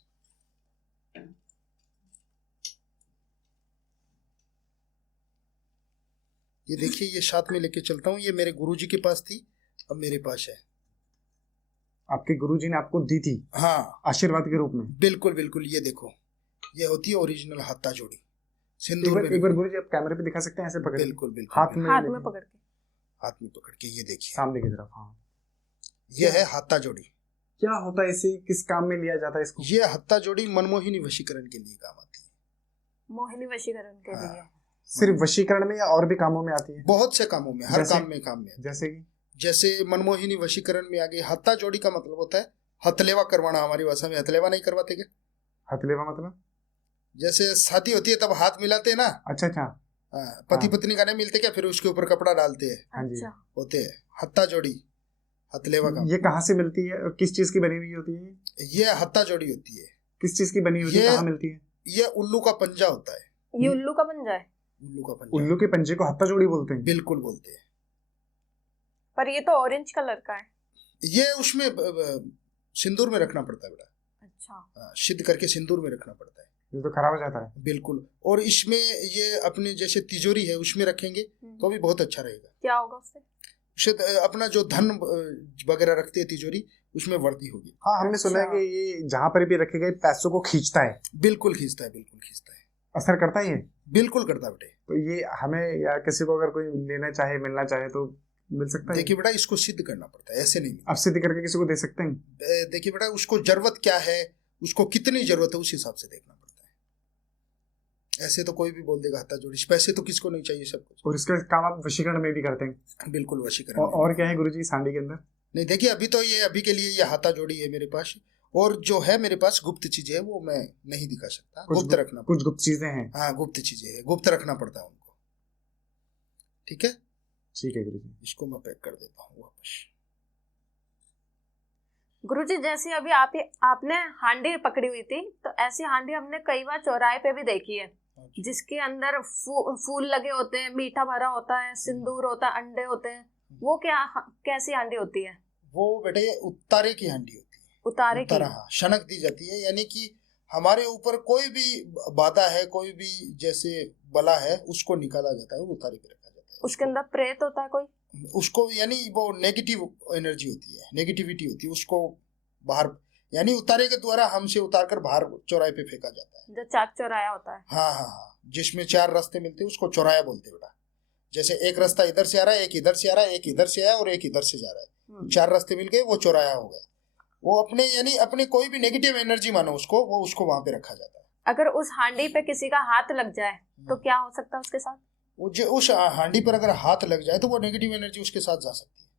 ये देखिए, ये साथ में लेके चलता हूँ, ये मेरे गुरुजी के पास थी, अब मेरे पास है। आपके गुरुजी ने आपको दी थी? हाँ, आशीर्वाद के रूप में? बिल्कुल बिल्कुल, ये देखो, ये होती है ओरिजिनल हत्ता जोड़ी। सिंदूर में एक बार गुरु जी आप कैमरे पे दिखा सकते हैं ऐसे पकड़ के? बिल्कुल बिल्कुल हाथ में हाथ में लेके, पकड़ के। हाथ में पकड़ के ये देखिए, सामने की तरफ। हाँ, ये है हत्ता जोड़ी। क्या होता है इसे, किस काम में लिया जाता है इसको? ये हत्ता जोड़ी मनमोहिनी वशीकरण के लिए काम आती है। मोहिनी वशीकरण के हाँ। लिए। सिर्फ वशीकरण में या और भी कामों में आती है? बहुत से कामों में, हर जैसे? काम में जैसे कि जैसे मनमोहिनी वशीकरण में आ गई। हत्ता जोड़ी का मतलब होता है हथलेवा करवाना। हमारी भाषा में हथलेवा नहीं करवाते क्या? हथलेवा मतलब? जैसे शादी होती है तब हाथ मिलाते हैं ना। अच्छा अच्छा। पति हाँ। पत्नी का नहीं मिलते क्या, फिर उसके ऊपर कपड़ा डालते हैं, हाँ जी। अच्छा। होते हैं हत्ता जोड़ी, हथलेवा का। ये कहाँ से मिलती है और किस चीज की बनी हुई होती है? ये हत्ता जोड़ी होती है। किस चीज की बनी होती है, ये- कहाँ मिलती है? ये उल्लू का पंजा होता है। ये उल्लू का पंजा है। उल्लू का पंजा, उल्लू के पंजे को हत्ता जोड़ी बोलते हैं? बिल्कुल बोलते हैं। पर ये तो ऑरेंज कलर का है। ये उसमें सिंदूर में रखना पड़ता है बेटा। अच्छा। सिद्ध करके सिंदूर में रखना पड़ता है। ये तो खराब हो जाता है। बिल्कुल। और इसमें ये अपने जैसे तिजोरी है उसमें रखेंगे तो भी बहुत अच्छा रहेगा। क्या होगा उससे? उससे अपना जो धन वगैरह रखते हैं तिजोरी, उसमें वृद्धि होगी। हाँ, हमने सुना है अच्छा। कि ये जहाँ पर भी रखे गए पैसों को खींचता है। बिल्कुल खींचता है, बिल्कुल खींचता है, असर करता है ये? बिल्कुल करता है बेटे। तो ये हमें या किसी को अगर कोई लेना चाहे, मिलना चाहे तो मिल सकता है? देखिए बेटा, इसको सिद्ध करना पड़ता है, ऐसे नहीं मिलता। अब सिद्ध करके किसी को दे सकते हैं? देखिए बेटा, उसको जरूरत क्या है, उसको कितनी जरूरत है, उस हिसाब से देखना पड़ता है। ऐसे तो कोई भी बोल देगा हत्ता जोड़ी, पैसे तो किसको नहीं चाहिए, सब कुछ। और इसका काम आप वशीकरण में भी करते हैं? बिल्कुल वशीकरण। और क्या है गुरुजी सांडी के अंदर? नहीं देखिए, अभी तो ये अभी के लिए ये हाथा जोड़ी है मेरे पास, और जो है मेरे पास गुप्त चीजें है वो मैं नहीं दिखा सकता, गुप्त रखना। कुछ गुप्त चीजें हैं? हाँ, गुप्त चीजें है, गुप्त रखना पड़ता है उनको। ठीक है, ठीक है गुरुजी। इसको मैं पैक कर देता हूँ वापस। गुरुजी, जैसे अभी आपने हांडी पकड़ी हुई थी, तो ऐसी हांडी हमने कई बार चौराहे पे भी देखी है, जिसके अंदर फूल लगे होते हैं, मीठा भरा होता है, सिंदूर होता है, अंडे होते हैं। वो कैसी हांडी होती है? वो बेटे उतारे की हांडी होती है। उतारे की? हाँ, शनक दी जाती है, यानी कि हमारे ऊपर कोई भी बाधा है, कोई भी जैसे बला है, उसको निकाला जाता है और उतारे पे रखा जाता है। उसके अंदर प्रेत होता है कोई? उसको यानी वो नेगेटिव एनर्जी होती है, नेगेटिविटी होती है, उसको बाहर, यानी उतारे के द्वारा हमसे उतार कर बाहर चौराहे पे फेंका जाता है। जो चाक चौराया होता है। हाँ हाँ हाँ, जिसमें 4 रास्ते मिलते हैं उसको चौराया बोलते हैं बेटा। जैसे एक रास्ता इधर से आ रहा है, एक इधर से आ रहा है, एक इधर से आया और एक इधर से जा रहा है, 4 रास्ते मिल गए, वो चौराया हो गया। वो अपने यानी अपने कोई भी नेगेटिव एनर्जी मानो उसको, वो उसको वहां पे रखा जाता है। अगर उस हांडी पे किसी का हाथ लग जाए तो क्या हो सकता है उसके साथ? वो जो उस हांडी पर अगर हाथ लग जाए तो वो नेगेटिव एनर्जी उसके साथ जा सकती है।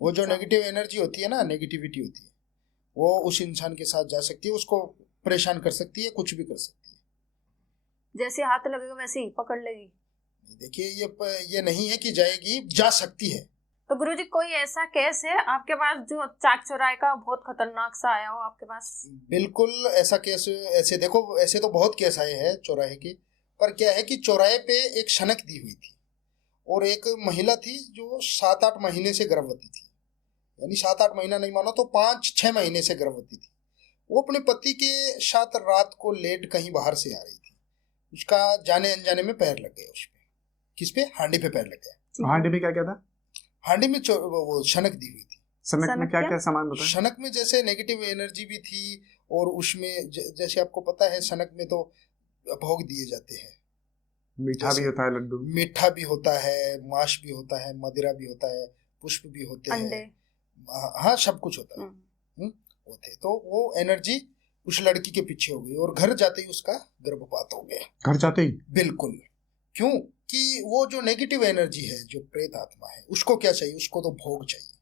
वो जो नेगेटिव एनर्जी होती है ना, नेगेटिविटी होती है, वो उस इंसान के साथ जा सकती है, उसको परेशान कर सकती है, कुछ भी कर सकती है। जैसे हाथ लगेगा वैसे ही पकड़ लेगी? देखिए, ये नहीं है कि जाएगी, जा सकती है। तो गुरुजी, कोई ऐसा केस है आपके पास जो चाक चौराहे का बहुत खतरनाक सा आया हो आपके पास? बिल्कुल ऐसा केस, ऐसे देखो, ऐसे तो बहुत केस आए हैं चौराहे के, पर क्या है कि चौराहे पे एक शनक दी हुई थी, और एक महिला थी जो 7-8 महीने से गर्भवती थी, यानी 7-8 महीना नहीं मानो तो 5-6 महीने से गर्भवती थी। वो अपने पति के साथ रात को लेट कहीं बाहर से आ रही थी, उसका जाने अनजाने में पैर लग गया उस पे। किस पे? हांडी पे पैर लग गया। हांडी में क्या क्या था? हांडी में वो शनक दी हुई थी। शनक में क्या क्या सामान होता है? शनक में जैसे नेगेटिव एनर्जी भी थी, और उसमें जैसे आपको पता है शनक में तो भोग दिए जाते हैं। मीठा भी होता है, लड्डू, मीठा भी होता है, मांस भी होता है, मदिरा भी होता है, पुष्प भी होते हैं, हाँ सब कुछ होता है। होते तो वो एनर्जी उस लड़की के पीछे हो गई, और घर जाते ही उसका गर्भपात हो गया। घर जाते ही? बिल्कुल। क्यों? कि वो जो नेगेटिव एनर्जी है, जो प्रेत आत्मा है, उसको क्या चाहिए? उसको तो भोग चाहिए,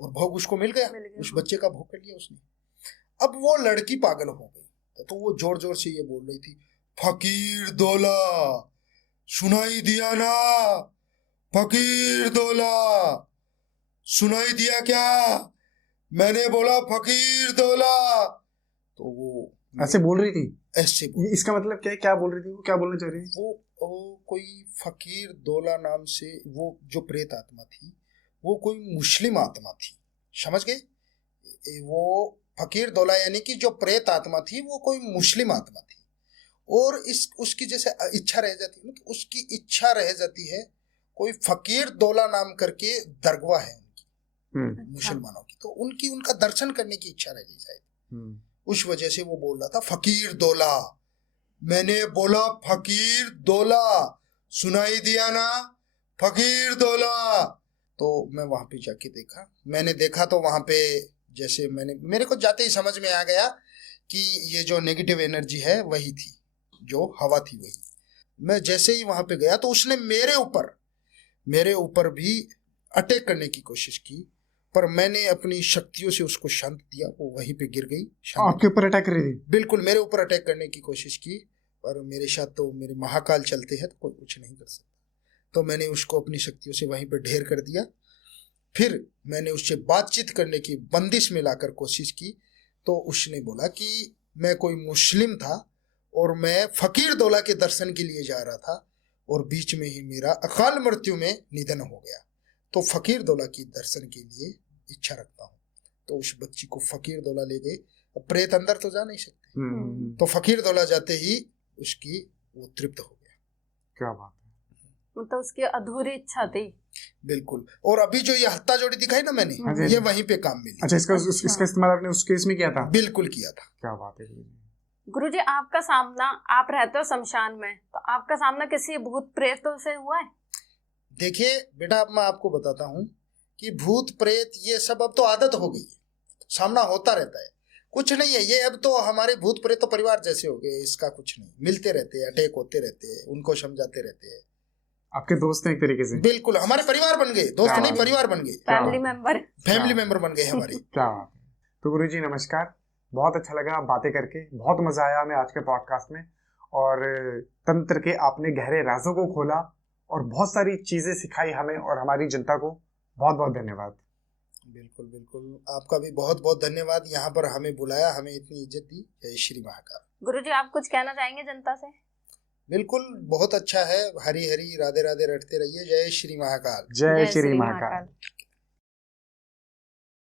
और भोग उसको मिल गया, उस बच्चे का भोग कर लिया उसने। अब वो लड़की पागल हो गई, तो वो जोर जोर से ये बोल रही थी, फकीर दौला, सुनाई दिया ना, फकीर दौला, सुनाई दिया क्या? मैंने बोला फकीर दौला। तो वो ऐसे बोल रही थी? ऐसे बोल। इसका मतलब क्या है? क्या बोल रही थी वो? क्या बोलना चाह रही थी वो कोई फकीर दौला नाम से, वो जो प्रेत आत्मा थी, वो कोई मुस्लिम आत्मा थी, समझ गए? वो फकीर दौला यानी कि जो प्रेत आत्मा थी वो कोई मुस्लिम आत्मा थी, और उसकी जैसे इच्छा रह जाती है ना, तो उसकी इच्छा रह जाती है, कोई फकीर दौला नाम करके दरगाह है उनकी, मुसलमानों की, तो उनका दर्शन करने की इच्छा रह गई शायद, उस वजह से वो बोल रहा था फकीर दौला, मैंने बोला फकीर दौला, सुनाई दिया ना, फकीर दौला। तो मैं वहां पे जाके देखा, मैंने देखा तो वहां पे जैसे मेरे को जाते ही समझ में आ गया कि ये जो नेगेटिव एनर्जी है वही थी, जो हवा थी वही। मैं जैसे ही वहां पे गया तो उसने मेरे ऊपर भी अटैक करने की कोशिश की, पर मैंने अपनी शक्तियों से उसको शांत दिया, वो वहीं पे गिर गई। आपके ऊपर अटैक कर रही थी? बिल्कुल मेरे ऊपर अटैक करने की कोशिश की, पर मेरे साथ तो मेरे महाकाल चलते हैं तो कोई कुछ नहीं कर सकता। तो मैंने उसको अपनी शक्तियों से वहीं पर ढेर कर दिया। फिर मैंने उससे बातचीत करने की बंदिश में लाकर कोशिश की, तो उसने बोला कि मैं कोई मुस्लिम था और मैं फकीर दौला के दर्शन के लिए जा रहा था और बीच में ही मेरा अकाल मृत्यु में निधन हो गया, तो फकीर दौला की दर्शन के लिए इच्छा रखता हूँ। तो उस बच्ची को फकीर दौला ले गए। अब प्रेत अंदर तो जा नहीं सकते, तो फकीर दौला जाते ही उसकी वो तृप्त हो गया। क्या बात है, मतलब उसकी अधूरी इच्छा थी। बिल्कुल। और अभी जो ये हत्ता जोड़ी दिखाई ना मैंने, हाँ जी। ये वहीं पे काम मिली। अच्छा, इसका इस्तेमाल आपने उस केस में किया था? बिल्कुल किया था। क्या बात है। गुरुजी, आपका सामना, आप रहते हो शमशान में, तो आपका सामना किसी भूत प्रेतों से हुआ है? देखिए बेटा, अब मैं आपको बताता हूँ कि भूत प्रेत ये सब अब तो आदत हो गई है, सामना होता रहता है, कुछ नहीं है ये। अब तो हमारे भूत प्रेत तो परिवार जैसे हो गए, इसका कुछ नहीं, मिलते रहते हैं, अटैक होते रहते हैं, उनको समझाते रहते हैं। आपके दोस्त हैं एक तरीके से? बिल्कुल, हमारे परिवार बन गए, दोस्त नहीं परिवार बन गए, फैमिली मेंबर बन गए हमारे। क्या बात है। तो गुरुजी नमस्कार, बहुत अच्छा लगा बातें करके, बहुत मजा आया हमें आज के पॉडकास्ट में, और तंत्र के आपने गहरे राजों को खोला और बहुत सारी चीजें सिखाई हमें और हमारी जनता को। बहुत बहुत धन्यवाद। बिल्कुल बिल्कुल, आपका भी बहुत बहुत धन्यवाद, यहाँ पर हमें बुलाया, हमें इतनी इज्जत दी। जय श्री महाकाल। गुरुजी, आप कुछ कहना चाहेंगे जनता से? बिल्कुल, बहुत अच्छा है, हरी हरी राधे राधे रटते रहिए। जय श्री महाकाल। जय श्री महाकाल।